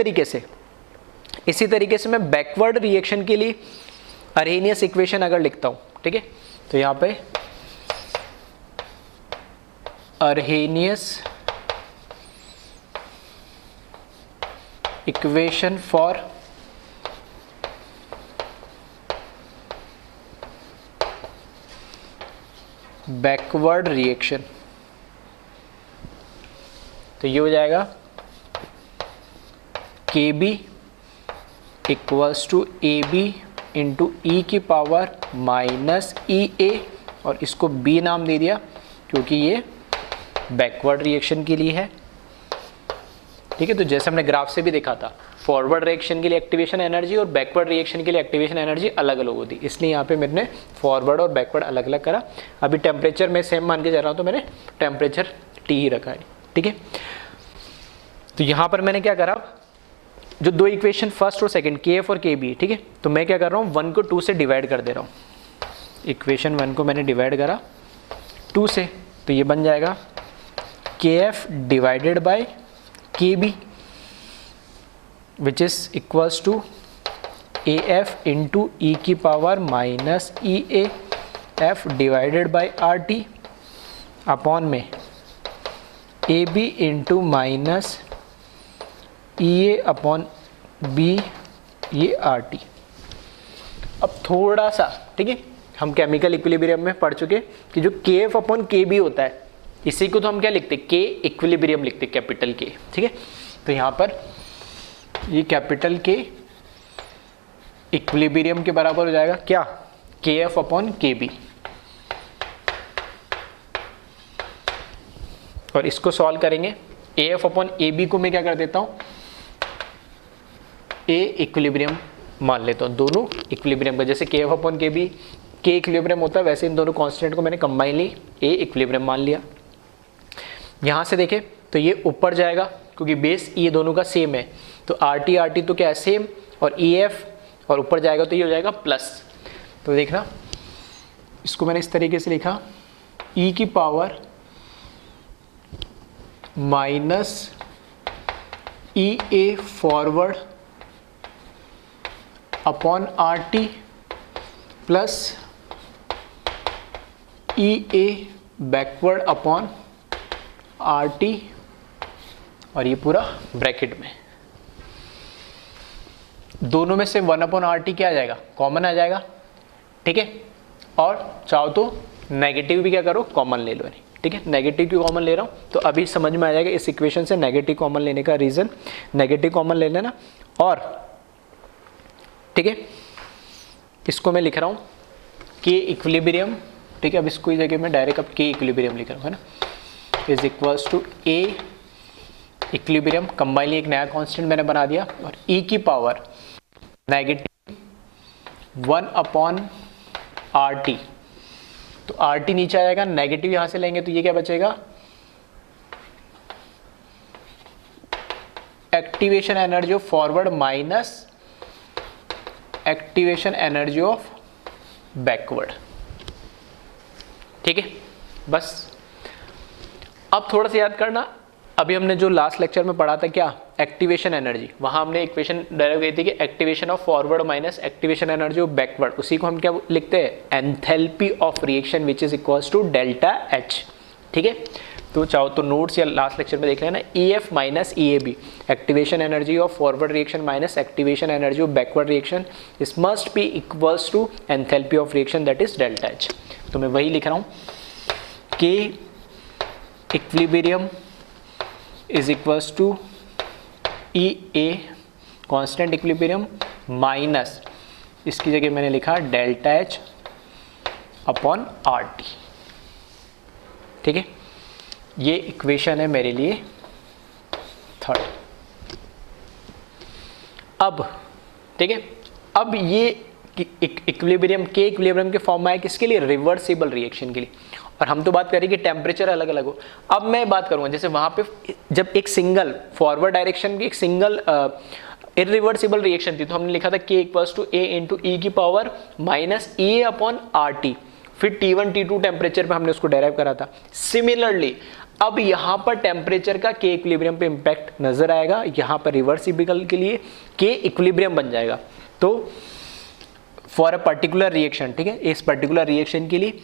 तरीके से मैं बैकवर्ड रिएक्शन के लिए अरेनियस इक्वेशन अगर लिखता हूँ, ठीक है, तो यहाँ पे Arrhenius equation for backward reaction, तो ये हो जाएगा KB equals to AB into E की पावर माइनस EA, और इसको B नाम दे दिया क्योंकि ये बैकवर्ड रिएक्शन के लिए है, ठीक है। तो जैसे हमने ग्राफ से भी देखा था, फॉरवर्ड रिएक्शन के लिए एक्टिवेशन एनर्जी और बैकवर्ड रिएक्शन के लिए एक्टिवेशन एनर्जी अलग अलग होती, इसलिए यहाँ पे मैंने फॉरवर्ड और बैकवर्ड अलग अलग करा। अभी टेम्परेचर में सेम मान के जा रहा हूँ, तो मैंने टेम्परेचर T ही रखा है, ठीक है। तो यहाँ पर मैंने क्या करा, जो दो इक्वेशन फर्स्ट और सेकंड KF और KB, ठीक है, तो मैं क्या कर रहा हूँ 1 को 2 से डिवाइड कर दे रहा हूँ। इक्वेशन 1 को मैंने डिवाइड करा 2 से, तो ये बन जाएगा KF divided by KB which is equals to AF into E की power minus EA F divided by RT upon में AB into minus EA upon B, ये RT। अब थोड़ा सा, ठीक है, हम केमिकल इक्विलिब्रियम में पढ़ चुके कि जो KF अपॉन KB होता है, इसी को तो हम क्या लिखते हैं, K इक्विलिब्रियम लिखते हैं, कैपिटल K, ठीक है। तो यहाँ पर ये कैपिटल K इक्विलिब्रियम के बराबर हो जाएगा क्या, KF अपॉन KB, और इसको सॉल्व करेंगे। AF अपॉन AB को मैं क्या कर देता हूँ, A इक्विलिब्रियम मान लेता हूँ, दोनों इक्विलिब्रियम का, जैसे KF upon KB K equilibrium होता है, वैसे इन दोनों कांस्टेंट को मैंने कंबाइन ली, A इक्विलिब्रियम मान लिया। यहाँ से देखें तो ये ऊपर जाएगा क्योंकि बेस ये दोनों का सेम है, तो RT तो क्या है सेम, और EF, और ऊपर जाएगा तो ये हो जाएगा प्लस। तो देखना, इसको मैंने इस तरीके से लिखा, E की power minus EA forward upon RT plus EA backward upon RT, और ये पूरा ब्रैकेट में, दोनों में से 1 अपॉन RT क्या आ जाएगा, कॉमन आ जाएगा, ठीक है। और चाहो तो नेगेटिव भी क्या करो, कॉमन ले लो, ठीक है। नेगेटिव की कॉमन ले रहा हूँ तो अभी समझ में आ जाएगा इस इक्वेशन से नेगेटिव कॉमन लेने का रीज़न, नेगेटिव कॉमन ले लेना। और ठीक है, इसको मैं लिख रहा हूँ K इक्विलिब्रियम, ठीक है। अब इसको जगह में डायरेक्ट अब K इक्विलिब्रियम लिख रहा हूँ, है ना, is equals to A equilibrium, combinedly एक नया कांस्टेंट मैंने बना दिया, और E की पावर नेगेटिव 1 अपॉन RT, तो RT नीचे आ जाएगा, नेगेटिव यहां से लेंगे तो ये क्या बचेगा, activation energy of forward minus activation energy of backward, ठीक है। बस अब थोड़ा सा याद करना, अभी हमने जो लास्ट लेक्चर में पढ़ा था क्या, एक्टिवेशन एनर्जी, वहां हमने इक्वेशन डायरेक्ट गई थी कि activation of forward minus activation energy of backward, उसी को हम क्या लिखते हैं, enthalpy of reaction which is equals to delta H, ठीक है। तो चाहो तो नोट्स या लास्ट लेक्चर में देख लेना, EF minus EAB, activation energy of forward reaction minus activation energy of backward reaction, इस must be equals to enthalpy of reaction that is delta H। तो मैं वही लिख रहा हूँ, K equilibrium is equals to EA constant equilibrium minus, इसकी जगह मैंने लिखा delta H upon R T. ठीक है, ये इक्वेशन है मेरे लिए थर्ड। अब ठीक है, अब ये इक्विलिब्रियम के इक्विलिब्रियम के फॉर्म में है किसके लिए? रिवर्सिबल रिएक्शन के लिए। और हम तो बात करें कि टेम्परेचर अलग अलग हो। अब मैं बात करूंगा जैसे वहां पे जब एक सिंगल फॉरवर्ड डायरेक्शन की एक सिंगल इरिवर्सिबल रिएक्शन थी तो हमने लिखा था K equals to A into ई की power minus a upon R T, फिर T1 T2 टेम्परेचर पे हमने उसको डेराइव करा था। सिमिलरली अब यहाँ पर टेम्परेचर का K इक्विलिब्रियम पे इम्पैक्ट नजर आएगा, यहाँ पर रिवर्सिबल के लिए K इक्विलिब्रियम बन जाएगा। तो फॉर अ पर्टिकुलर रिएक्शन, ठीक है, इस पर्टिकुलर रिएक्शन के लिए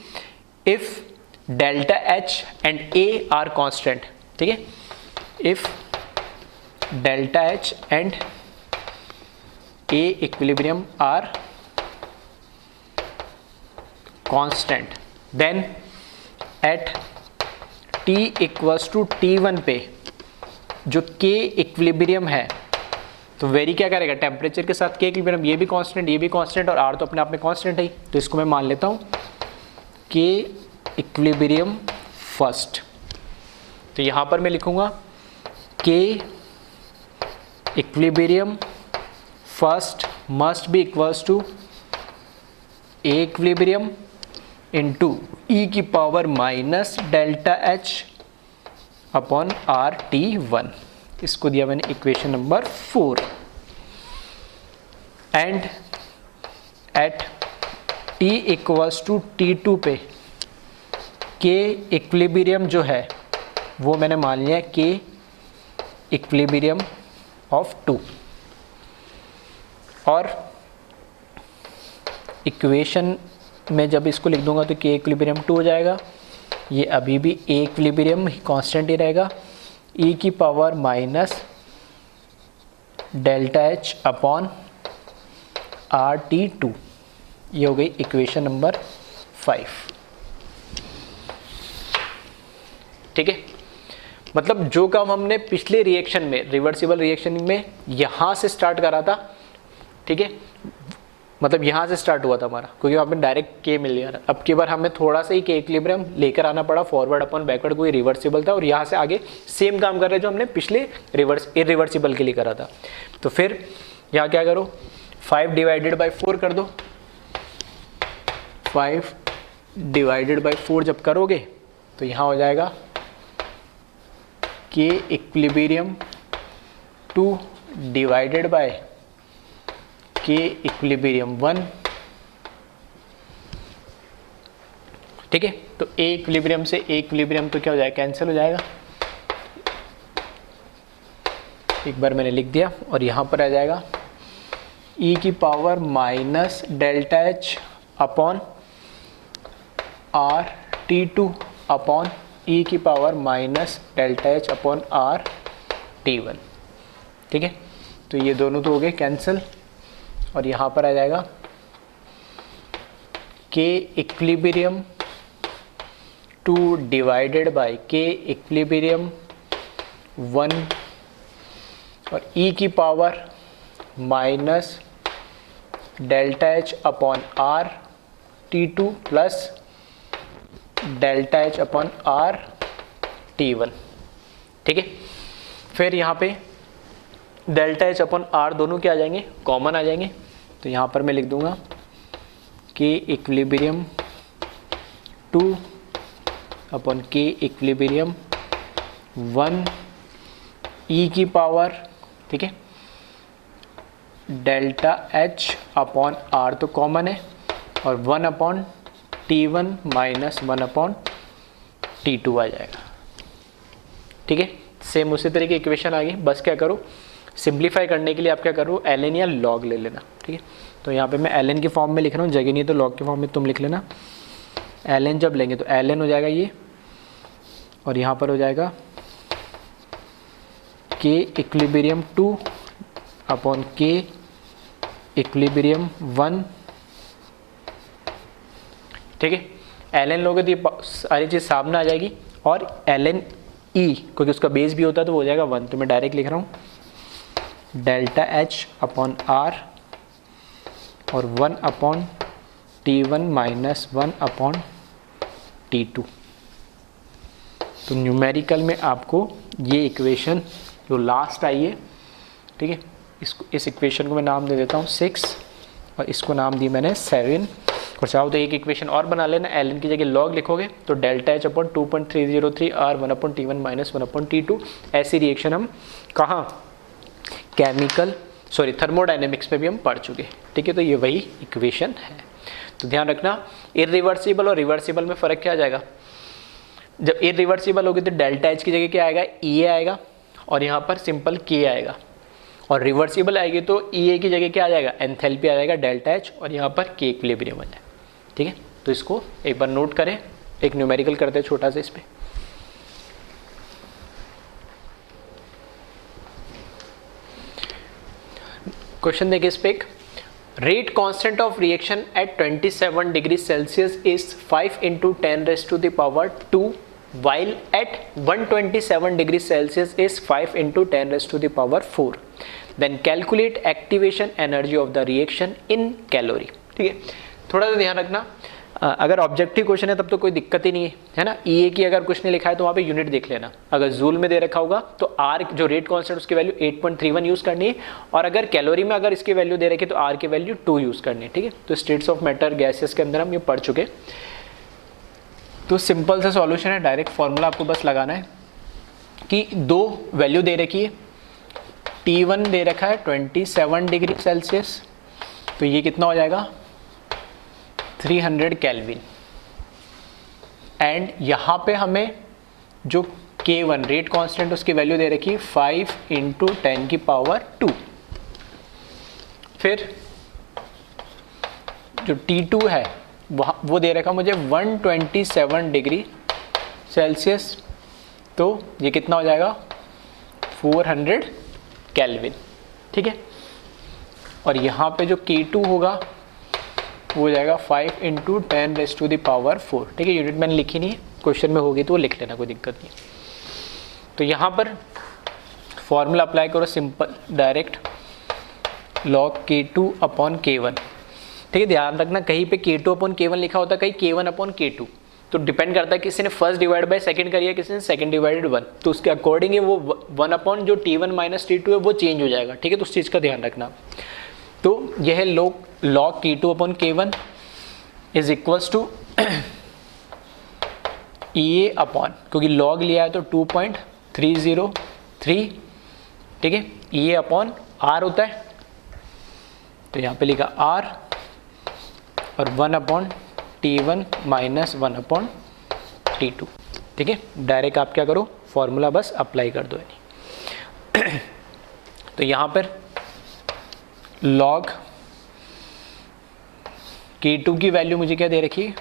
if delta H and A are constant, ठीक है, if delta H and A equilibrium are constant, then at T equals to T1 पे जो K equilibrium है तो वेरी क्या करेगा? टेम्परेचर के साथ K equilibrium, ये भी कांस्टेंट, ये भी कांस्टेंट, और R तो अपने आप में कांस्टेंट है ही, तो इसको मैं मान लेता हूँ K equilibrium फर्स्ट। तो यहाँ पर मैं लिखूँगा K equilibrium first must be equals to A equilibrium into e की power minus delta H upon R T1। इसको दिया मैंने equation number 4। And at T equals to T2 पे K इक्विलिब्रियम जो है वो मैंने मान लिया K इक्विलिब्रियम ऑफ 2, और इक्वेशन में जब इसको लिख दूंगा तो K इक्विलिब्रियम 2 हो जाएगा। ये अभी भी A इक्विलिब्रियम कांस्टेंट ही रहेगा, e की power minus delta H upon R T2। ये हो गई इक्वेशन नंबर 5। ठीक है, मतलब जो काम हमने पिछले रिएक्शन में, रिवर्सिबल रिएक्शन में यहाँ से स्टार्ट करा था, ठीक है, मतलब यहाँ से स्टार्ट हुआ था हमारा, क्योंकि वहाँ पे डायरेक्ट K मिल गया था। अब की बार हमें थोड़ा सा ही K इक्विलिब्रियम लेकर आना पड़ा, फॉरवर्ड अपन बैकवर्ड कोई रिवर्सिबल था, और यहाँ से आगे सेम काम कर रहे जो हमने पिछले इरिवर्सिबल के लिए करा था। तो फिर यहाँ क्या करो, 5 डिवाइडेड बाई 4 कर दो। 5 डिवाइडेड बाई 4 जब करोगे तो यहाँ हो जाएगा K equilibrium 2 divided by K equilibrium 1। ठीक है, तो A इक्विलिब्रियम से A इक्विलिब्रियम तो क्या हो जाएगा? कैंसिल हो जाएगा। एक बार मैंने लिख दिया, और यहाँ पर आ जाएगा e की power minus delta H upon R T2 upon e की power minus delta H upon R T1। ठीक है, तो ये दोनों तो हो गए कैंसिल, और यहाँ पर आ जाएगा K equilibrium 2 divided by K equilibrium 1 और e की power minus delta H upon R T2 plus delta H upon R T1। ठीक है, फिर यहाँ पे डेल्टा H अपॉन आर दोनों क्या आ जाएंगे? कॉमन आ जाएंगे। तो यहाँ पर मैं लिख दूंगा K equilibrium 2 upon K equilibrium 1 e की पावर, ठीक है, डेल्टा H अपॉन आर तो कॉमन है, और 1 upon T1 minus 1 upon T2 आ जाएगा। ठीक है, सेम उसी तरह की इक्वेशन आ गई। बस क्या करो, सिंप्लीफाई करने के लिए आप क्या करो, ln या log ले लेना। ठीक है, तो यहाँ पे मैं ln के फॉर्म में लिख रहा हूँ, जगह नहीं तो log के फॉर्म में तुम लिख लेना। ln जब लेंगे तो ln हो जाएगा ये, और यहाँ पर हो जाएगा K equilibrium 2 upon K equilibrium 1। ठीक है, ln लोगे तो ये सारी चीज़ सामने आ जाएगी, और ln e क्योंकि उसका बेस भी होता है तो वो हो जाएगा 1। तो मैं डायरेक्ट लिख रहा हूँ डेल्टा H अपॉन आर और 1 अपॉन T1 माइनस 1/T2। तो न्यूमेरिकल में आपको ये इक्वेशन जो लास्ट आई है, ठीक है, इस इक्वेशन को मैं नाम दे देता हूँ 6 और इसको नाम दी मैंने 7। और चाहो तो एक इक्वेशन और बना लेना, ln की जगह log लिखोगे तो delta H upon 2.303 R 1/T1 minus 1/T2। ऐसी रिएक्शन हम कहाँ थर्मोडाइनमिक्स में भी हम पढ़ चुके, ठीक है। तो ये वही इक्वेशन है। तो ध्यान रखना, इरिवर्सिबल और रिवर्सिबल में फ़र्क क्या आ जाएगा। जब इरिवर्सिबल होगी तो डेल्टा एच की जगह क्या आएगा, ई आएगा और यहाँ पर सिंपल के आएगा। और रिवर्सिबल आएगी तो ई ए की जगह क्या आ जाएगा, एंथैल्पी आ जाएगा डेल्टा एच और यहाँ पर के इक्विलिब्रियम आ जाएगा, ठीक है। तो इसको एक बार नोट करें, एक न्यूमेरिकल करते हैं छोटा सा इस पे। क्वेश्चन देखिए इस पे, एक rate constant of reaction at 27 degree Celsius is 5 × 10⁻², while at 127 degree Celsius is 5 × 10⁻⁴. Then calculate activation energy of the reaction in calorie. ठीक है, थोड़ा सा ध्यान रखना, अगर ऑब्जेक्टिव क्वेश्चन है तब तो कोई दिक्कत ही नहीं है ना। ई की अगर कुछ नहीं लिखा है तो वहाँ पे यूनिट देख लेना। अगर जूल में दे रखा होगा तो आर जो रेट कांस्टेंट उसकी वैल्यू 8.31 यूज़ करनी है, और अगर कैलोरी में अगर इसकी वैल्यू दे रखी है तो आर की वैल्यू 2 यूज़ करनी है, ठीक है। तो स्टेट्स ऑफ मैटर गैसेस के अंदर हम ये पढ़ चुके। तो सिंपल सा सॉल्यूशन है, डायरेक्ट फॉर्मूला आपको बस लगाना है कि दो वैल्यू दे रखी है, T1 दे रखा है 27 डिग्री सेल्सियस, तो ये कितना हो जाएगा 300 केल्विन, एंड यहाँ पे हमें जो K1 रेट कांस्टेंट उसकी वैल्यू दे रखी है 5 × 10⁻²। फिर जो T2 है वो दे रखा मुझे 127 डिग्री सेल्सियस, तो ये कितना हो जाएगा 400 केल्विन, ठीक है। और यहाँ पे जो K2 होगा वो हो जाएगा 5 × 10⁻⁴, ठीक है। यूनिट मैंने लिखी नहीं है, क्वेश्चन में होगी तो वो लिख लेना, कोई दिक्कत नहीं। तो यहाँ पर फॉर्मूला अप्लाई करो simple, direct log K2 upon K1, ठीक है। ध्यान रखना कहीं पे K2 अपॉन K1 लिखा होता है, कहीं K1 अपॉन K2, तो डिपेंड करता है किसी ने फर्स्ट डिवाइड बाय सेकंड करी है, किसी ने सेकंड डिवाइडेड 1, तो उसके अकॉर्डिंग ही वो 1 अपॉन जो T1 माइनस T2 है वो चेंज हो जाएगा, ठीक है। तो उस चीज़ का ध्यान रखना। तो यह है log K2 upon K1 is equals to EA upon, क्योंकि log लिया है तो 2.303, ठीक है। EA अपॉन R होता है, तो यहाँ पे लिखा R, और 1/T1 माइनस 1/T2, ठीक है। डायरेक्ट आप क्या करो, फॉर्मूला बस अप्लाई कर दो। तो यहाँ पर log K2 की वैल्यू मुझे क्या दे रखी है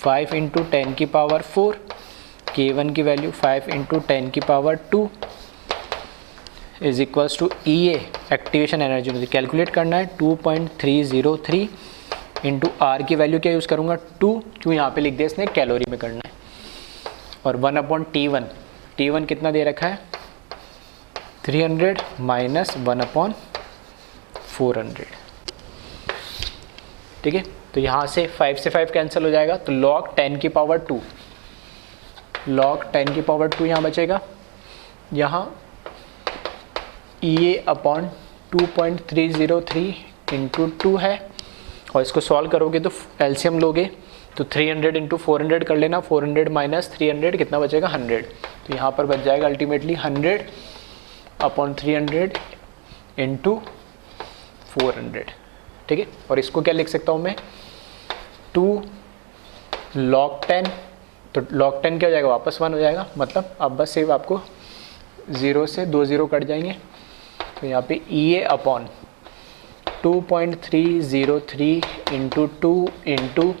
5 × 10⁻⁴, K1 की value 5 × 10⁻² is equals to EA activation energy मुझे कैलकुलेट करना है 2.303 इंटू आर की वैल्यू क्या यूज़ करूँगा 2, क्यों यहाँ पे लिख दिया इसने कैलोरी में करना है, और 1/T1, T1 कितना दे रखा है 300 माइनस 1/400, ठीक है। तो यहाँ से 5 से 5 कैंसिल हो जाएगा, तो log 10⁻², log 10⁻² यहाँ बचेगा। यहाँ EA अपॉन 2.303 इंटू 2 है, और इसको सॉल्व करोगे तो एलसीएम लोगे तो 300 × 400 कर लेना, 400 माइनस 300 कितना बचेगा 100, तो यहाँ पर बच जाएगा अल्टीमेटली 100/300 इंटू 400, ठीक है। और इसको क्या लिख सकता हूँ मैं 2 log 10, तो log 10 क्या हो जाएगा वापस 1 हो जाएगा, मतलब अब बस सिर्फ आपको 0 से 2 0 कट जाएंगे, तो यहाँ पे EA अपॉन 2.303 इंटू 2 इंटू,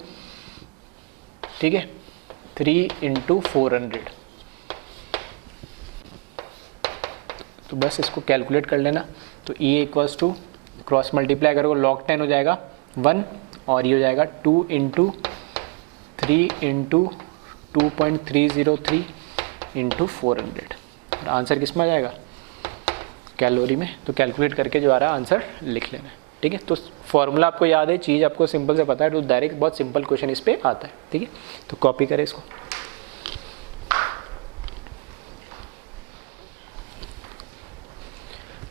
ठीक है 3 × 400, तो बस इसको कैलकुलेट कर लेना। तो EA equals to cross multiply करोगे log 10 हो जाएगा 1, और ये हो जाएगा 2 × 3 × 2.303 इंटू 400, आंसर किस में आ जाएगा कैलोरी में, तो कैलकुलेट करके जो आ रहा है आंसर लिख लेना है। ठीक है। तो फॉर्मूला आपको याद है, चीज़ आपको सिंपल से पता है, तो डायरेक्ट बहुत सिंपल क्वेश्चन इस पे आता है, ठीक है। तो कॉपी करें इसको।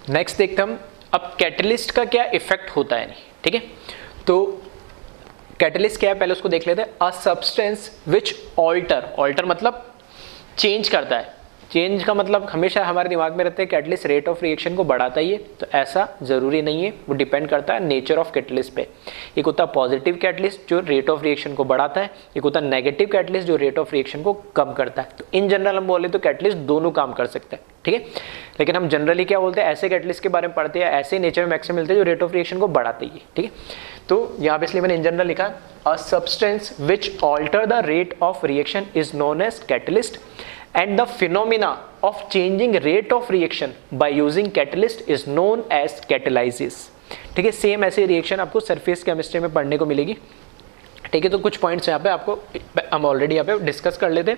नेक्स्ट देखते हम अब कैटलिस्ट का क्या इफेक्ट होता है, नहीं, ठीक है। तो कैटलिस्ट क्या है पहले उसको देख लेते हैं। अ सब्सटेंस विच ऑल्टर मतलब चेंज करता है। चेंज का मतलब हमेशा हमारे दिमाग में रहता है कैटलिस्ट रेट ऑफ रिएक्शन को बढ़ाता ही है, तो ऐसा जरूरी नहीं है, वो डिपेंड करता है नेचर ऑफ कैटलिस्ट पे। एक होता है पॉजिटिव कैटलिस्ट जो रेट ऑफ रिएक्शन को बढ़ाता है, एक होता है नेगेटिव कैटलिस्ट जो रेट ऑफ रिएक्शन को कम करता है। तो इन जनरल हम बोले तो कैटलिस्ट दोनों काम कर सकता है, ठीक है। लेकिन हम जनरली क्या बोलते हैं, ऐसे कैटलिस्ट के बारे में पढ़ते हैं, ऐसे नेचर में मैक्सिमम मिलते हैं जो रेट ऑफ रिएक्शन को बढ़ाते ही, ठीक है। तो यहाँ पे इसलिए मैंने इन जनरल लिखा, a substance which alter the rate of reaction is known as catalyst and the phenomena of changing rate of reaction by using catalyst is known as catalysis, ठीक है। सेम ऐसे रिएक्शन आपको surface chemistry में पढ़ने को मिलेगी, ठीक है। तो कुछ पॉइंट्स यहाँ पे आपको हम ऑलरेडी यहाँ पे डिस्कस कर लेते हैं,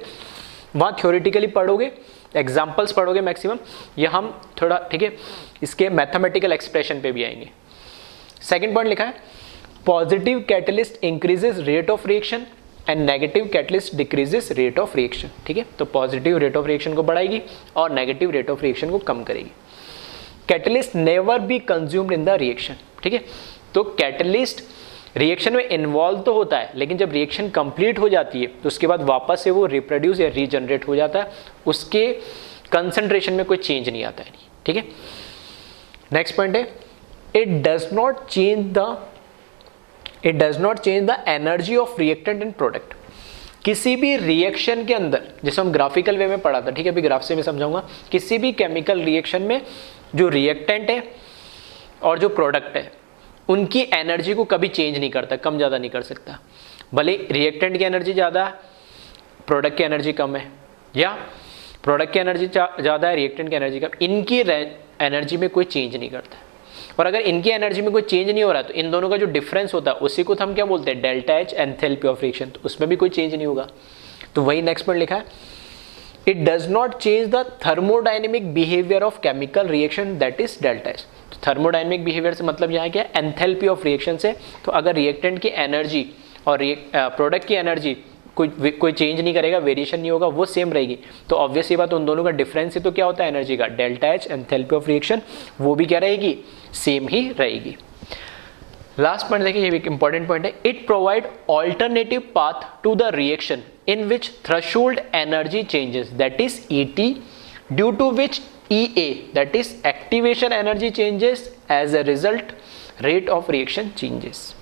वहाँ थ्योरेटिकली पढ़ोगे, एग्जाम्पल्स पढ़ोगे मैक्सिमम, या हम थोड़ा, ठीक है, इसके मैथमेटिकल एक्सप्रेशन पे भी आएंगे। सेकेंड पॉइंट लिखा है, positive catalyst increases rate of reaction and negative catalyst decreases rate of reaction, ठीक है। तो पॉजिटिव रेट ऑफ रिएक्शन को बढ़ाएगी और नेगेटिव रेट ऑफ रिएक्शन को कम करेगी। Catalyst never be consumed in the reaction, ठीक है। तो कैटलिस्ट रिएक्शन में इन्वॉल्व तो होता है, लेकिन जब रिएक्शन कंप्लीट हो जाती है तो उसके बाद वापस से वो रिप्रोड्यूस या रीजनरेट हो जाता है, उसके कंसंट्रेशन में कोई चेंज नहीं आता है, ठीक है। नेक्स्ट पॉइंट है, it does not change the energy of reactant and product. किसी भी रिएक्शन के अंदर, जैसे हम ग्राफिकल वे में पढ़ा था, ठीक है, अभी ग्राफ से मैं समझाऊंगा, किसी भी केमिकल रिएक्शन में जो रिएक्टेंट है और जो प्रोडक्ट है उनकी एनर्जी को कभी चेंज नहीं करता, कम ज़्यादा नहीं कर सकता। भले रिएक्टेंट की एनर्जी ज़्यादा है, प्रोडक्ट की एनर्जी कम है, या प्रोडक्ट की एनर्जी ज़्यादा है, रिएक्टेंट की एनर्जी कम, इनकी एनर्जी में कोई चेंज नहीं करता। और अगर इनकी एनर्जी में कोई चेंज नहीं हो रहा है तो इन दोनों का जो डिफरेंस होता है उसी को हम क्या बोलते हैं, delta H, enthalpy of reaction, तो उसमें भी कोई चेंज नहीं होगा। तो वही नेक्स्ट पॉइंट लिखा है, it does not change the thermodynamic behaviour of chemical reaction that is delta H. तो थर्मोडायनेमिक बिहेवियर से मतलब यहाँ क्या है, एंथैल्पी ऑफ रिएक्शन से। तो अगर रिएक्टेंट की एनर्जी और प्रोडक्ट की एनर्जी कोई चेंज नहीं करेगा, वेरिएशन नहीं होगा, वो सेम रहेगी, तो ऑब्वियस ये बात उन दोनों का डिफरेंस ही तो क्या होता है एनर्जी का, delta H, enthalpy of reaction, वो भी क्या रहेगी, सेम ही रहेगी। लास्ट पॉइंट देखिए, ये भी एक इंपॉर्टेंट पॉइंट है, it provide alternative path to the reaction in which threshold energy changes that is ET, due to which EA that is activation energy changes, as a result rate of reaction changes.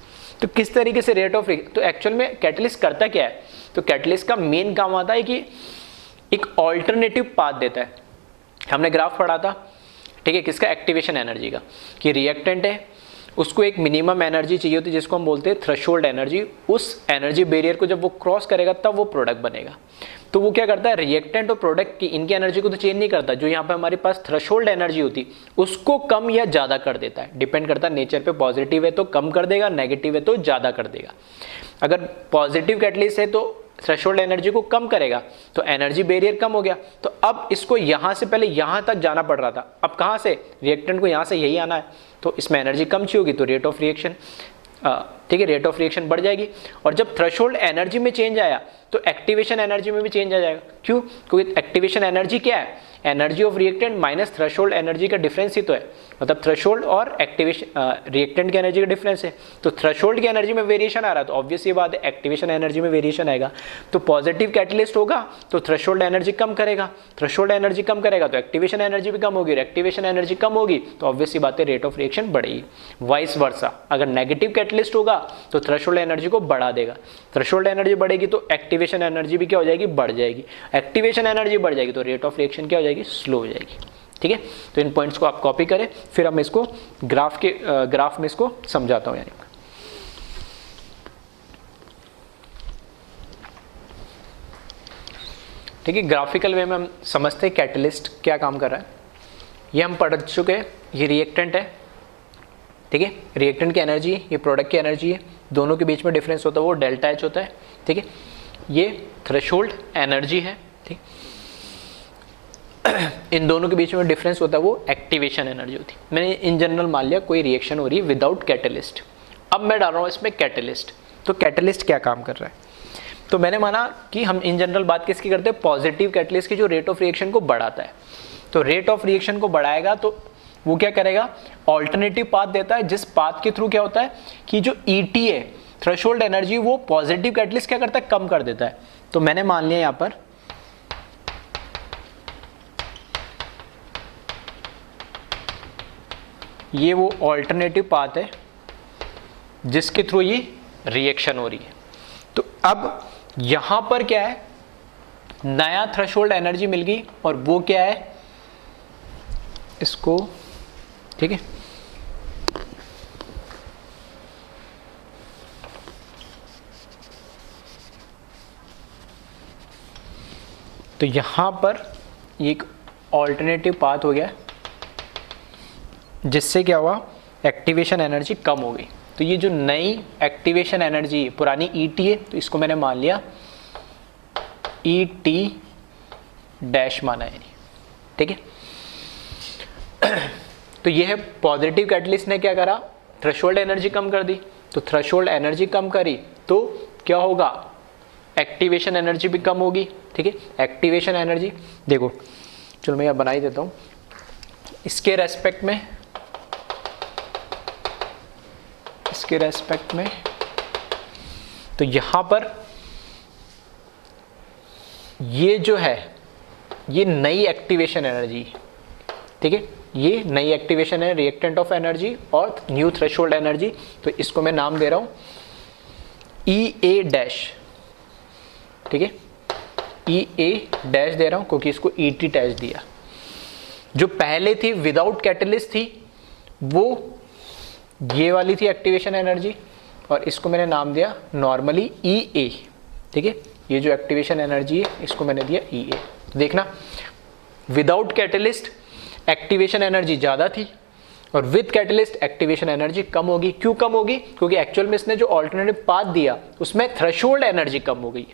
तो किस तरीके से rate of reaction, तो actual में catalyst करता क्या है, तो कैटलिस्ट का मेन काम आता है कि एक ऑल्टरनेटिव पाथ देता है। हमने ग्राफ पढ़ा था, ठीक है, किसका, एक्टिवेशन एनर्जी का, कि रिएक्टेंट है उसको एक मिनिमम एनर्जी चाहिए होती है जिसको हम बोलते हैं थ्रेशोल्ड एनर्जी। उस एनर्जी बैरियर को जब वो क्रॉस करेगा तब वो प्रोडक्ट बनेगा। तो वो क्या करता है, रिएक्टेंट और प्रोडक्ट की इनकी एनर्जी को तो चेंज नहीं करता, जो यहाँ पे हमारे पास थ्रेशोल्ड एनर्जी होती उसको कम या ज़्यादा कर देता है, डिपेंड करता है नेचर पे। पॉजिटिव है तो कम कर देगा, नेगेटिव है तो ज़्यादा कर देगा। अगर पॉजिटिव कैटलिस्ट है तो थ्रेशोल्ड एनर्जी को कम करेगा, तो एनर्जी बैरियर कम हो गया। तो अब इसको यहाँ से पहले यहाँ तक जाना पड़ रहा था, अब कहाँ से, रिएक्टेंट को यहाँ से यही आना है, तो इसमें एनर्जी कम चाहिए होगी, तो रेट ऑफ रिएक्शन, ठीक है, रेट ऑफ रिएक्शन बढ़ जाएगी। और जब थ्रेशोल्ड एनर्जी में चेंज आया तो एक्टिवेशन एनर्जी में भी चेंज आ जाएगा। क्यों, क्योंकि एक्टिवेशन एनर्जी क्या है, energy of reactant minus threshold energy का डिफरेंस ही तो है, मतलब थ्रेशोल्ड और एक्टिवेशन रिएक्टेंट की एनर्जी का डिफरेंस है। तो थ्रेशोल्ड की एनर्जी में वेरिएशन आ रहा है तो ऑब्वियस ये बात है एक्टिवेशन एनर्जी में वेरिएशन आएगा। तो पॉजिटिव कैटलिस्ट होगा तो थ्रेशोल्ड एनर्जी कम करेगा, थ्रेशोल्ड एनर्जी कम करेगा तो एक्टिवेशन एनर्जी भी कम होगी, एक्टिवेशन एनर्जी कम होगी तो ऑब्वियस ये बात है रेट ऑफ रिएक्शन बढ़ेगी। वाइस वर्सा, अगर नेगेटिव कैटलिस्ट होगा तो थ्रेशोल्ड एनर्जी को बढ़ा देगा, थ्रेशोल्ड एनर्जी बढ़ेगी तो एक्टिवेशन एनर्जी भी क्या हो जाएगी, बढ़ जाएगी, एक्टिवेशन एनर्जी बढ़ जाएगी तो रेट ऑफ रिएक्शन क्या हो जाएगी, स्लो हो जाएगी। ठीक है, तो इन पॉइंट्स को आप कॉपी करें, फिर हम इसको ग्राफ में इसको समझाता हूं। यानी ठीक है, ग्राफिकल वे में हम समझते हैं कैटलिस्ट क्या काम कर रहा है। ये हम पढ़ चुके हैं, ये रिएक्टेंट है, ठीक है, रिएक्टेंट की एनर्जी है, ये प्रोडक्ट की एनर्जी है, दोनों के बीच में डिफरेंस होता है वो डेल्टा एच होता है। ठीक है, ये थ्रेशोल्ड एनर्जी है। ठीक, इन दोनों के बीच में डिफरेंस होता है वो एक्टिवेशन एनर्जी होती है। मैंने इन जनरल मान लिया कोई रिएक्शन हो रही है विदाउट कैटलिस्ट। अब मैं डाल रहा हूँ इसमें कैटलिस्ट। तो कैटलिस्ट क्या काम कर रहा है? तो मैंने माना कि हम इन जनरल बात किसकी करते हैं, पॉजिटिव कैटलिस्ट की, जो रेट ऑफ रिएक्शन को बढ़ाता है। तो रेट ऑफ रिएक्शन को बढ़ाएगा तो वो क्या करेगा, ऑल्टरनेटिव पाथ देता है, जिस पाथ के थ्रू क्या होता है कि जो ET है, थ्रेशोल्ड एनर्जी, वो पॉजिटिव कैटलिस्ट क्या करता है, कम कर देता है। तो मैंने मान लिया यहाँ पर ये वो ऑल्टरनेटिव पाथ है जिसके थ्रू ये रिएक्शन हो रही है। तो अब यहां पर क्या है, नया थ्रेशोल्ड एनर्जी मिल गई, और वो क्या है, इसको, ठीक है, तो यहां पर एक ऑल्टरनेटिव पाथ हो गया जिससे क्या हुआ, एक्टिवेशन एनर्जी कम हो गई। तो ये जो नई एक्टिवेशन एनर्जी, पुरानी ET है, तो इसको मैंने मान लिया ET डैश माना है, ठीक है। तो ये है पॉजिटिव कैटलिस्ट ने क्या करा, थ्रेशोल्ड एनर्जी कम कर दी। तो थ्रेशोल्ड एनर्जी कम करी तो क्या होगा, एक्टिवेशन एनर्जी भी कम होगी, ठीक है। एक्टिवेशन एनर्जी देखो, चलो मैं यहाँ बना ही देता हूँ इसके रेस्पेक्ट में, इसके रेस्पेक्ट में। तो यहां पर ये जो है, ये नई एक्टिवेशन एनर्जी, ठीक है, ये नई एक्टिवेशन है, रिएक्टेंट ऑफ एनर्जी और न्यू थ्रेशोल्ड एनर्जी। तो इसको मैं नाम दे रहा हूं EA डैश, ठीक है, EA डैश दे रहा हूं क्योंकि इसको ET डैश दिया। जो पहले थी विदाउट कैटलिस्ट थी, वो ये वाली थी एक्टिवेशन एनर्जी, और इसको मैंने नाम दिया नॉर्मली EA, ठीक है। ये जो एक्टिवेशन एनर्जी है इसको मैंने दिया EA। तो देखना, विदाउट कैटलिस्ट एक्टिवेशन एनर्जी ज़्यादा थी, और विद कैटलिस्ट एक्टिवेशन एनर्जी कम होगी। क्यों कम होगी? क्योंकि एक्चुअल में इसने जो ऑल्टरनेटिव पाथ दिया उसमें थ्रेशोल्ड एनर्जी कम हो गई।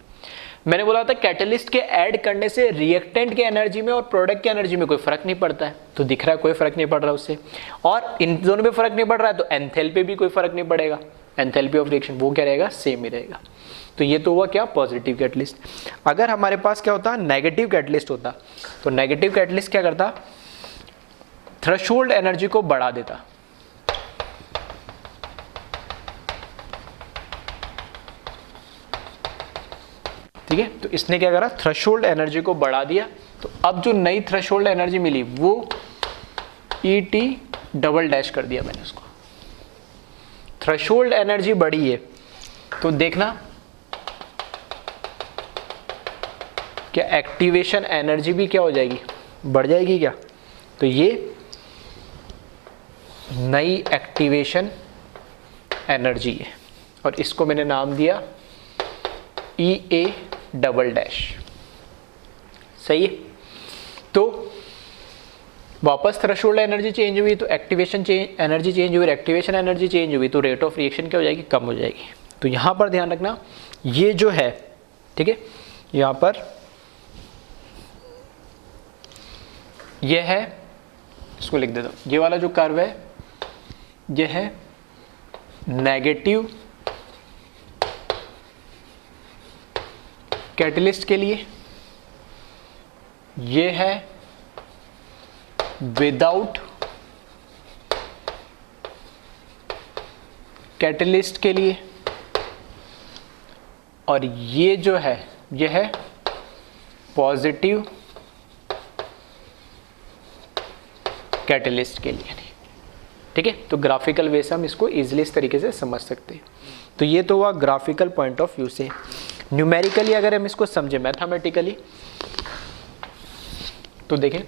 मैंने बोला था कैटलिस्ट के ऐड करने से रिएक्टेंट के एनर्जी में और प्रोडक्ट के एनर्जी में कोई फर्क नहीं पड़ता है, तो दिख रहा है कोई फर्क नहीं पड़ रहा उससे, और इन दोनों में फर्क नहीं पड़ रहा है तो एंथैल्पी भी कोई फर्क नहीं पड़ेगा, एंथैल्पी ऑफ रिएक्शन वो क्या रहेगा, सेम ही रहेगा। तो ये तो हुआ क्या, पॉजिटिव कैटलिस्ट। अगर हमारे पास क्या होता, नेगेटिव कैटलिस्ट होता, तो नेगेटिव कैटलिस्ट क्या करता, थ्रेशोल्ड एनर्जी को बढ़ा देता, ठीक है। तो इसने क्या करा, थ्रेशोल्ड एनर्जी को बढ़ा दिया। तो अब जो नई थ्रेशोल्ड एनर्जी मिली वो ET डबल डैश कर दिया मैंने उसको। थ्रेशोल्ड एनर्जी बढ़ी है तो देखना क्या एक्टिवेशन एनर्जी भी क्या हो जाएगी, बढ़ जाएगी क्या। तो ये नई एक्टिवेशन एनर्जी है, और इसको मैंने नाम दिया EA डबल डैश, सही है। तो वापस थ्रेशोल्ड एनर्जी चेंज हुई तो एक्टिवेशन एनर्जी चेंज हुई, एक्टिवेशन एनर्जी चेंज हुई तो रेट ऑफ रिएक्शन क्या हो जाएगी, कम हो जाएगी। तो यहाँ पर ध्यान रखना, ये जो है, ठीक है, यहाँ पर ये है, इसको लिख देता हूँ, ये वाला जो कर्व है ये है नेगेटिव कैटलिस्ट के लिए, ये है विदाउट कैटलिस्ट के लिए, और ये जो है ये है पॉजिटिव कैटलिस्ट के लिए, ठीक है। तो ग्राफिकल वे से हम इसको इजीली इस तरीके से समझ सकते हैं। तो ये तो हुआ ग्राफिकल पॉइंट ऑफ व्यू से। न्यूमेरिकली अगर हम इसको समझे मैथमेटिकली, तो देखें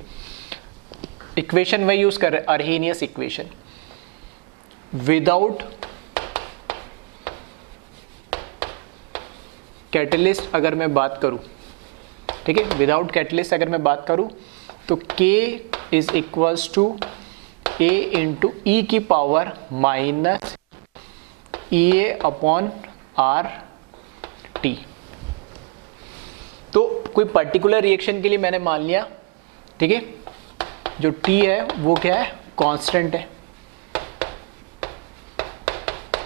इक्वेशन वही यूज कर रहे हैं, अर्हेनियस इक्वेशन। विदाउट कैटलिस्ट अगर मैं बात करूं, ठीक है, विदाउट कैटलिस्ट अगर मैं बात करूं तो K is equals to A into ई की power minus EA upon RT। तो कोई पर्टिकुलर रिएक्शन के लिए मैंने मान लिया ठीक है, जो T है वो क्या है, कांस्टेंट है।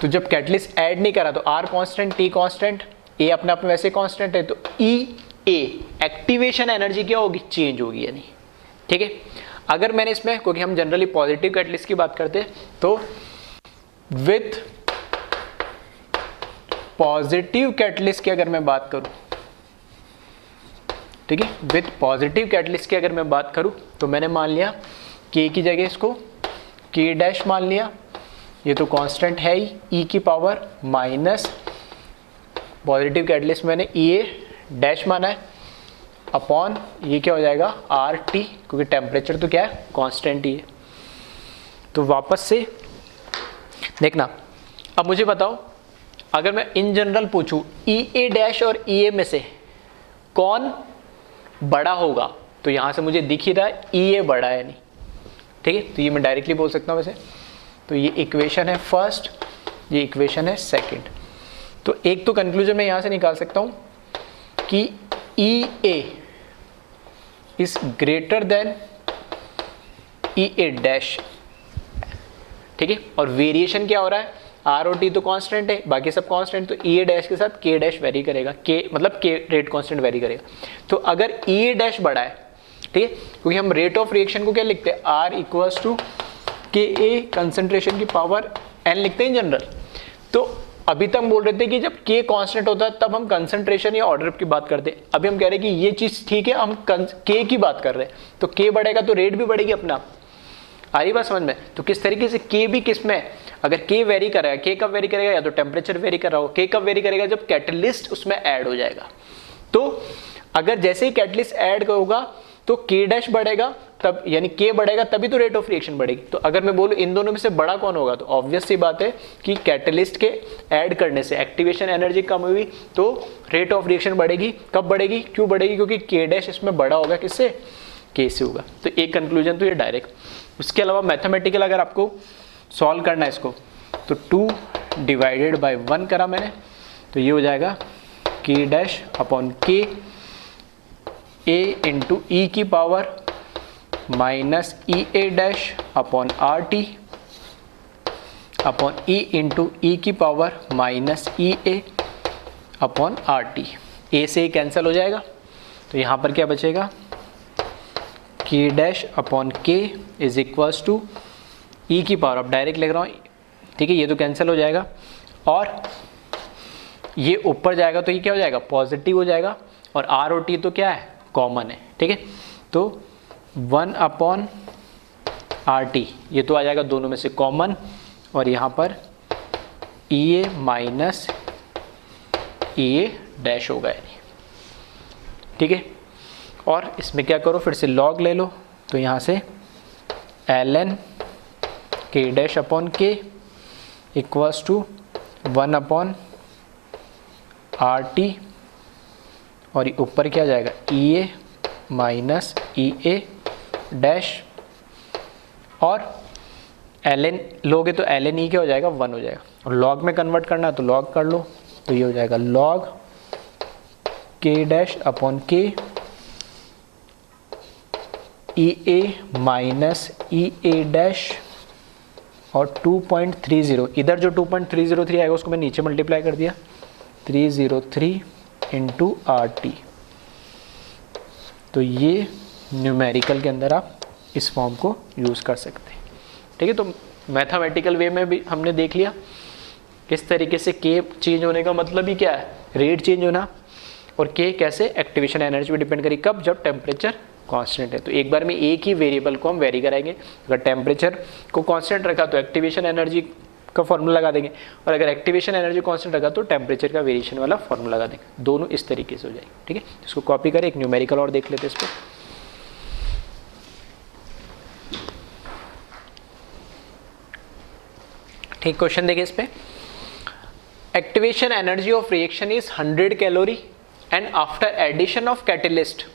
तो जब कैटलिस्ट ऐड नहीं करा तो R constant, T constant, A अपने आप में वैसे कांस्टेंट है, तो EA एक्टिवेशन एनर्जी क्या होगी, चेंज होगी यानी। ठीक है, अगर मैंने इसमें, क्योंकि हम जनरली पॉजिटिव कैटलिस्ट की बात करते हैं, तो विथ पॉजिटिव कैटलिस्ट की अगर मैं बात करूं, ठीक है, विथ पॉजिटिव कैटलिस्ट की अगर मैं बात करूं, तो मैंने मान लिया K की जगह इसको K डैश मान लिया, ये तो कांस्टेंट है ही, E की पावर माइनस पॉजिटिव कैटलिस्ट मैंने EA डैश माना है, अपॉन ये क्या हो जाएगा RT, क्योंकि टेम्परेचर तो क्या है, कांस्टेंट ही है। तो वापस से देखना, अब मुझे बताओ, अगर मैं इन जनरल पूछूं EA डैश और EA में से कौन बड़ा होगा, तो यहां से मुझे दिख ही रहा है EA बड़ा है, नहीं, ठीक है, तो ये मैं डायरेक्टली बोल सकता हूं वैसे। तो ये इक्वेशन है फर्स्ट, ये इक्वेशन है सेकंड। तो एक तो कंक्लूजन मैं यहां से निकाल सकता हूं कि EA is greater than EA dash, ठीक है, और वेरिएशन क्या हो रहा है, R और T तो कांस्टेंट है, बाकी सब कांस्टेंट, तो EA डैश के साथ K डैश वेरी करेगा, K मतलब K रेट कांस्टेंट वेरी करेगा। तो अगर EA डैश बड़ा है, ठीक है, क्योंकि हम रेट ऑफ रिएक्शन को क्या लिखते हैं, R equals to KA concentration की पावर N लिखते हैं जनरल। तो अभी तक हम बोल रहे थे कि जब K कांस्टेंट होता है तब हम कंसंट्रेशन या ऑर्डर की बात करते हैं, अभी हम कह रहे हैं कि ये चीज ठीक है, हम K की बात कर रहे हैं, तो K बढ़ेगा तो रेट भी बढ़ेगी अपना, आ रही बात समझ में। तो किस तरीके से K भी किस में, अगर K वेरी करेगा, K कब वेरी करेगा, या तो टेम्परेचर वेरी कर रहा हो, K कब वेरी करेगा, जब कैटलिस्ट उसमें ऐड हो जाएगा। तो अगर जैसे ही कैटलिस्ट ऐड होगा तो K डैश बढ़ेगा, तब यानी K बढ़ेगा तभी तो रेट ऑफ रिएक्शन बढ़ेगी। तो अगर मैं बोलूं इन दोनों में से बड़ा कौन होगा, तो ऑब्वियस सी बात है कि कैटलिस्ट के ऐड करने से एक्टिवेशन एनर्जी कम हुई तो रेट ऑफ रिएक्शन बढ़ेगी। कब बढ़ेगी, क्यों बढ़ेगी, क्योंकि K डैश इसमें बड़ा होगा, किससे, K से होगा। तो एक कंक्लूजन तो ये डायरेक्ट। उसके अलावा मैथमेटिकल अगर आपको सॉल्व करना है इसको, तो 2 डिवाइडेड बाय 1 करा मैंने, तो ये हो जाएगा K dash upon K A into E की power minus EA dash upon RT upon E into E की power minus EA upon RT। A से कैंसिल हो जाएगा, तो यहाँ पर क्या बचेगा, K dash upon K is equals to E की पावर, अब डायरेक्ट लिख रहा हूँ, ठीक है, ये तो कैंसिल हो जाएगा और ये ऊपर जाएगा तो ये क्या हो जाएगा, पॉजिटिव हो जाएगा, और R और T तो क्या है, कॉमन है, ठीक है। तो 1 अपॉन RT ये तो आ जाएगा दोनों में से कॉमन, और यहाँ पर EA माइनस EA डैश होगा, ठीक है। और इसमें क्या करो, फिर से लॉग ले लो, तो यहाँ से ln K dash upon K equals to 1 upon RT, और ऊपर क्या जाएगा, EA माइनस EA डैश, और ln लोगे तो ln E क्या हो जाएगा, 1 हो जाएगा, और लॉग में कन्वर्ट करना है तो लॉग कर लो, तो ये हो जाएगा log K dash upon K EA minus EA dash और 2.30, इधर जो 2.303 आएगा उसको मैं नीचे मल्टीप्लाई कर दिया, 303 इंटू RT। तो ये न्यूमेरिकल के अंदर आप इस फॉर्म को यूज़ कर सकते हैं, ठीक है। तो मैथमेटिकल वे में भी हमने देख लिया किस तरीके से K चेंज होने का मतलब ही क्या है, रेट चेंज होना, और K कैसे एक्टिवेशन एनर्जी पे डिपेंड करेगी, कब, जब टेम्परेचर कांस्टेंट है। तो एक बार में एक ही वेरिएबल को हम वेरी कराएंगे, अगर टेम्परेचर को कांस्टेंट रखा तो एक्टिवेशन एनर्जी का फॉर्मूला लगा देंगे, और अगर एक्टिवेशन एनर्जी कांस्टेंट रखा तो टेम्परेचर का वेरिएशन वाला फॉर्मूला लगा देंगे, दोनों इस तरीके से हो जाएगी, ठीक है। इसको कॉपी करें, एक न्यूमेरिकल और देख लेते हैं इस पर। ठीक, क्वेश्चन देखिए इस पे, activation energy of reaction is 100 calorie and after addition of catalyst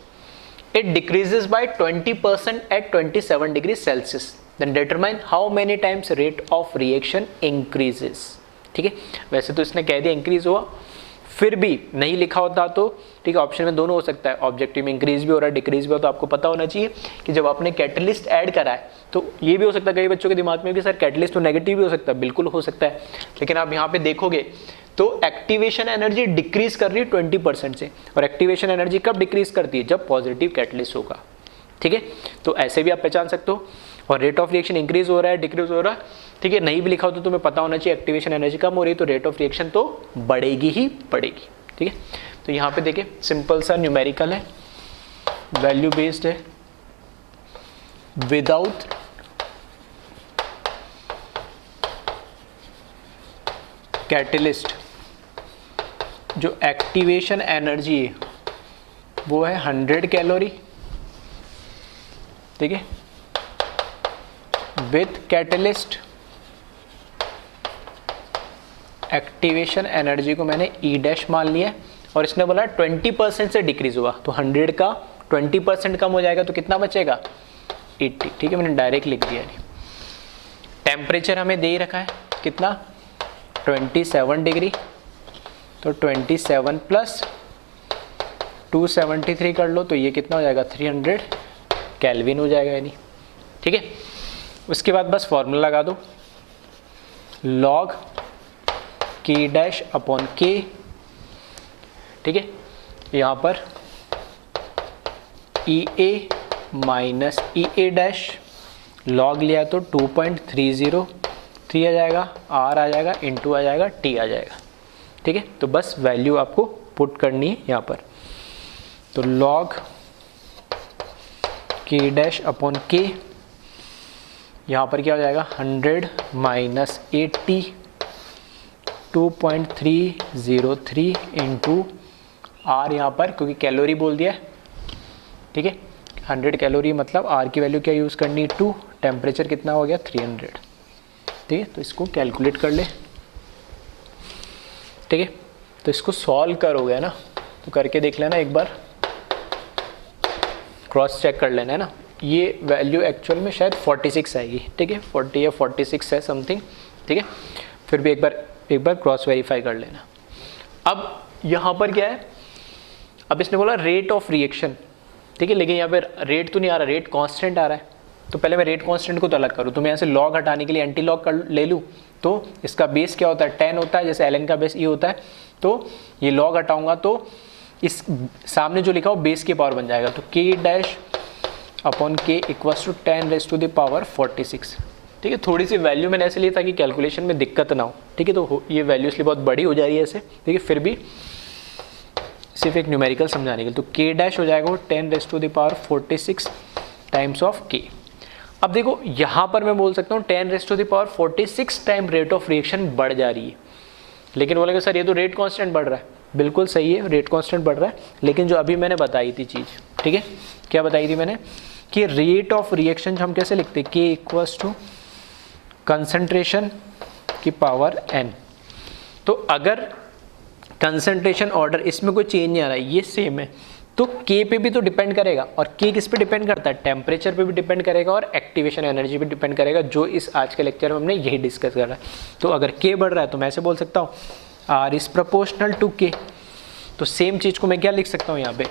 it decreases by 20% at 27 degrees Celsius, then determine how many times rate of reaction increases, ठीक है। वैसे तो इसने कह दिया इंक्रीज हुआ, फिर भी नहीं लिखा होता तो ठीक है, ऑप्शन में दोनों हो सकता है, ऑब्जेक्टिव में इंक्रीज भी हो रहा है डिक्रीज भी हो, तो आपको पता होना चाहिए कि जब आपने कैटलिस्ट ऐड करा है तो ये भी हो सकता है कई बच्चों के दिमाग में कि सर कैटलिस्ट तो नेगेटिव भी हो सकता है, बिल्कुल हो सकता है, लेकिन आप यहाँ पे देखोगे तो एक्टिवेशन एनर्जी डिक्रीज कर रही है 20% से, और एक्टिवेशन एनर्जी कब डिक्रीज करती है, जब पॉजिटिव कैटलिस्ट होगा, ठीक है। तो ऐसे भी आप पहचान सकते हो। और रेट ऑफ रिएक्शन इंक्रीज हो रहा है डिक्रीज हो रहा है, ठीक है, नहीं भी लिखा हो तो तुम्हें पता होना चाहिए एक्टिवेशन एनर्जी कम हो रही है तो रेट ऑफ रिएक्शन तो बढ़ेगी ही बढ़ेगी, ठीक है। तो यहाँ पे देखिए सिंपल सा न्यूमेरिकल है, वैल्यू बेस्ड है, विदाउट कैटलिस्ट जो एक्टिवेशन एनर्जी है वो है 100 कैलोरी, ठीक है। विथ कैटलिस्ट एक्टिवेशन एनर्जी को मैंने ई डैश मान लिया है, और इसने बोला 20% से डिक्रीज हुआ, तो 100 का 20% कम हो जाएगा तो कितना बचेगा 80, ठीक है, मैंने डायरेक्ट लिख दिया। टेम्परेचर हमें दे ही रखा है कितना 27 डिग्री, तो 27 प्लस 273 कर लो तो ये कितना हो जाएगा 300 केल्विन हो जाएगा यानी, ठीक है। उसके बाद बस फॉर्मूला लगा दो, लॉग के डैश अपॉन के, ठीक है, यहाँ पर ई ए माइनस ई ए डैश, लॉग लिया तो 2.303 आ जाएगा, आर आ जाएगा, इनटू आ जाएगा, टी आ जाएगा, ठीक है। तो बस वैल्यू आपको पुट करनी है यहाँ पर, तो लॉग के डैश अपॉन के, यहाँ पर क्या हो जाएगा 100 माइनस 80, 2.303 इंटू आर, यहाँ पर क्योंकि कैलोरी बोल दिया है, ठीक है, 100 कैलोरी मतलब आर की वैल्यू क्या यूज़ करनी है 2, टेम्परेचर कितना हो गया 300, ठीक है। तो इसको कैलकुलेट कर ले, ठीक है। तो इसको सॉल्व करोगे ना तो करके देख लेना एक बार, क्रॉस चेक कर लेना है ना, ये वैल्यू एक्चुअल में शायद 46 आएगी, ठीक है, 40 या 46 है समथिंग, ठीक है। फिर भी एक बार क्रॉस वेरीफाई कर लेना। अब यहाँ पर क्या है, अब इसने बोला रेट ऑफ रिएक्शन, ठीक है, लेकिन यहाँ पर रेट तो नहीं आ रहा, रेट कांस्टेंट आ रहा है, तो पहले मैं रेट कांस्टेंट को तो अलग करूँ, तो मैं यहाँ से लॉग हटाने के लिए एंटी लॉग कर ले लूँ, तो इसका बेस क्या होता है 10 होता है, जैसे ln का बेस e होता है, तो ये लॉग हटाऊंगा तो इस सामने जो लिखा हो बेस की पावर बन जाएगा, तो k dash upon k equals to 10 raise to the power 46, ठीक है। थोड़ी सी वैल्यू मैंने ऐसे ली ताकि कैलकुलेशन में दिक्कत ना हो, ठीक है, तो ये वैल्यू इसलिए बहुत बड़ी हो जा रही है ऐसे, ठीक है, फिर भी सिर्फ एक न्यूमेरिकल समझाने के लिए, तो k डैश हो जाएगा 10 raise to the power 46 times of k। अब देखो यहाँ पर मैं बोल सकता हूँ 10 raise to the power 46 time rate of reaction बढ़ जा रही है, लेकिन बोलेंगे सर ये तो रेट कांस्टेंट बढ़ रहा है, बिल्कुल सही है रेट कांस्टेंट बढ़ रहा है, लेकिन जो अभी मैंने बताई थी चीज़, ठीक है, क्या बताई थी मैंने कि रेट ऑफ रिएक्शन हम कैसे लिखते हैं, k इक्वल्स टू कंसंट्रेशन की पावर n। तो अगर कंसंट्रेशन ऑर्डर इसमें कोई चेंज नहीं आ रहा है, ये सेम है, तो k पे भी तो डिपेंड करेगा, और k किस पे डिपेंड करता है, टेम्परेचर पे भी डिपेंड करेगा और एक्टिवेशन एनर्जी पे डिपेंड करेगा, जो इस आज के लेक्चर में हमने यही डिस्कस करा है। तो अगर k बढ़ रहा है तो मैं ऐसे बोल सकता हूँ r is proportional to k, तो सेम चीज़ को मैं क्या लिख सकता हूँ यहाँ पे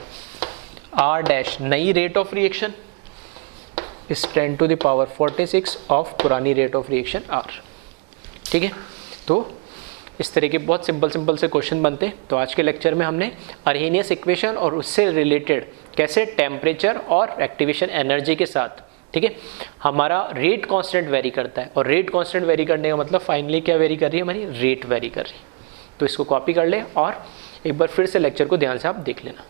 r डैश नई रेट ऑफ रिएक्शन इस 10 टू द पावर 46 ऑफ पुरानी रेट ऑफ रिएक्शन r, ठीक है। तो इस तरह के बहुत सिंपल से क्वेश्चन बनते हैं। तो आज के लेक्चर में हमने अर्हेनियस इक्वेशन और उससे रिलेटेड कैसे टेम्परेचर और एक्टिवेशन एनर्जी के साथ, ठीक है, हमारा रेट कांस्टेंट वेरी करता है, और रेट कांस्टेंट वेरी करने का मतलब फाइनली क्या वेरी कर रही है, हमारी रेट वेरी कर रही है। तो इसको कॉपी कर ले और एक बार फिर से लेक्चर को ध्यान से आप देख लेना।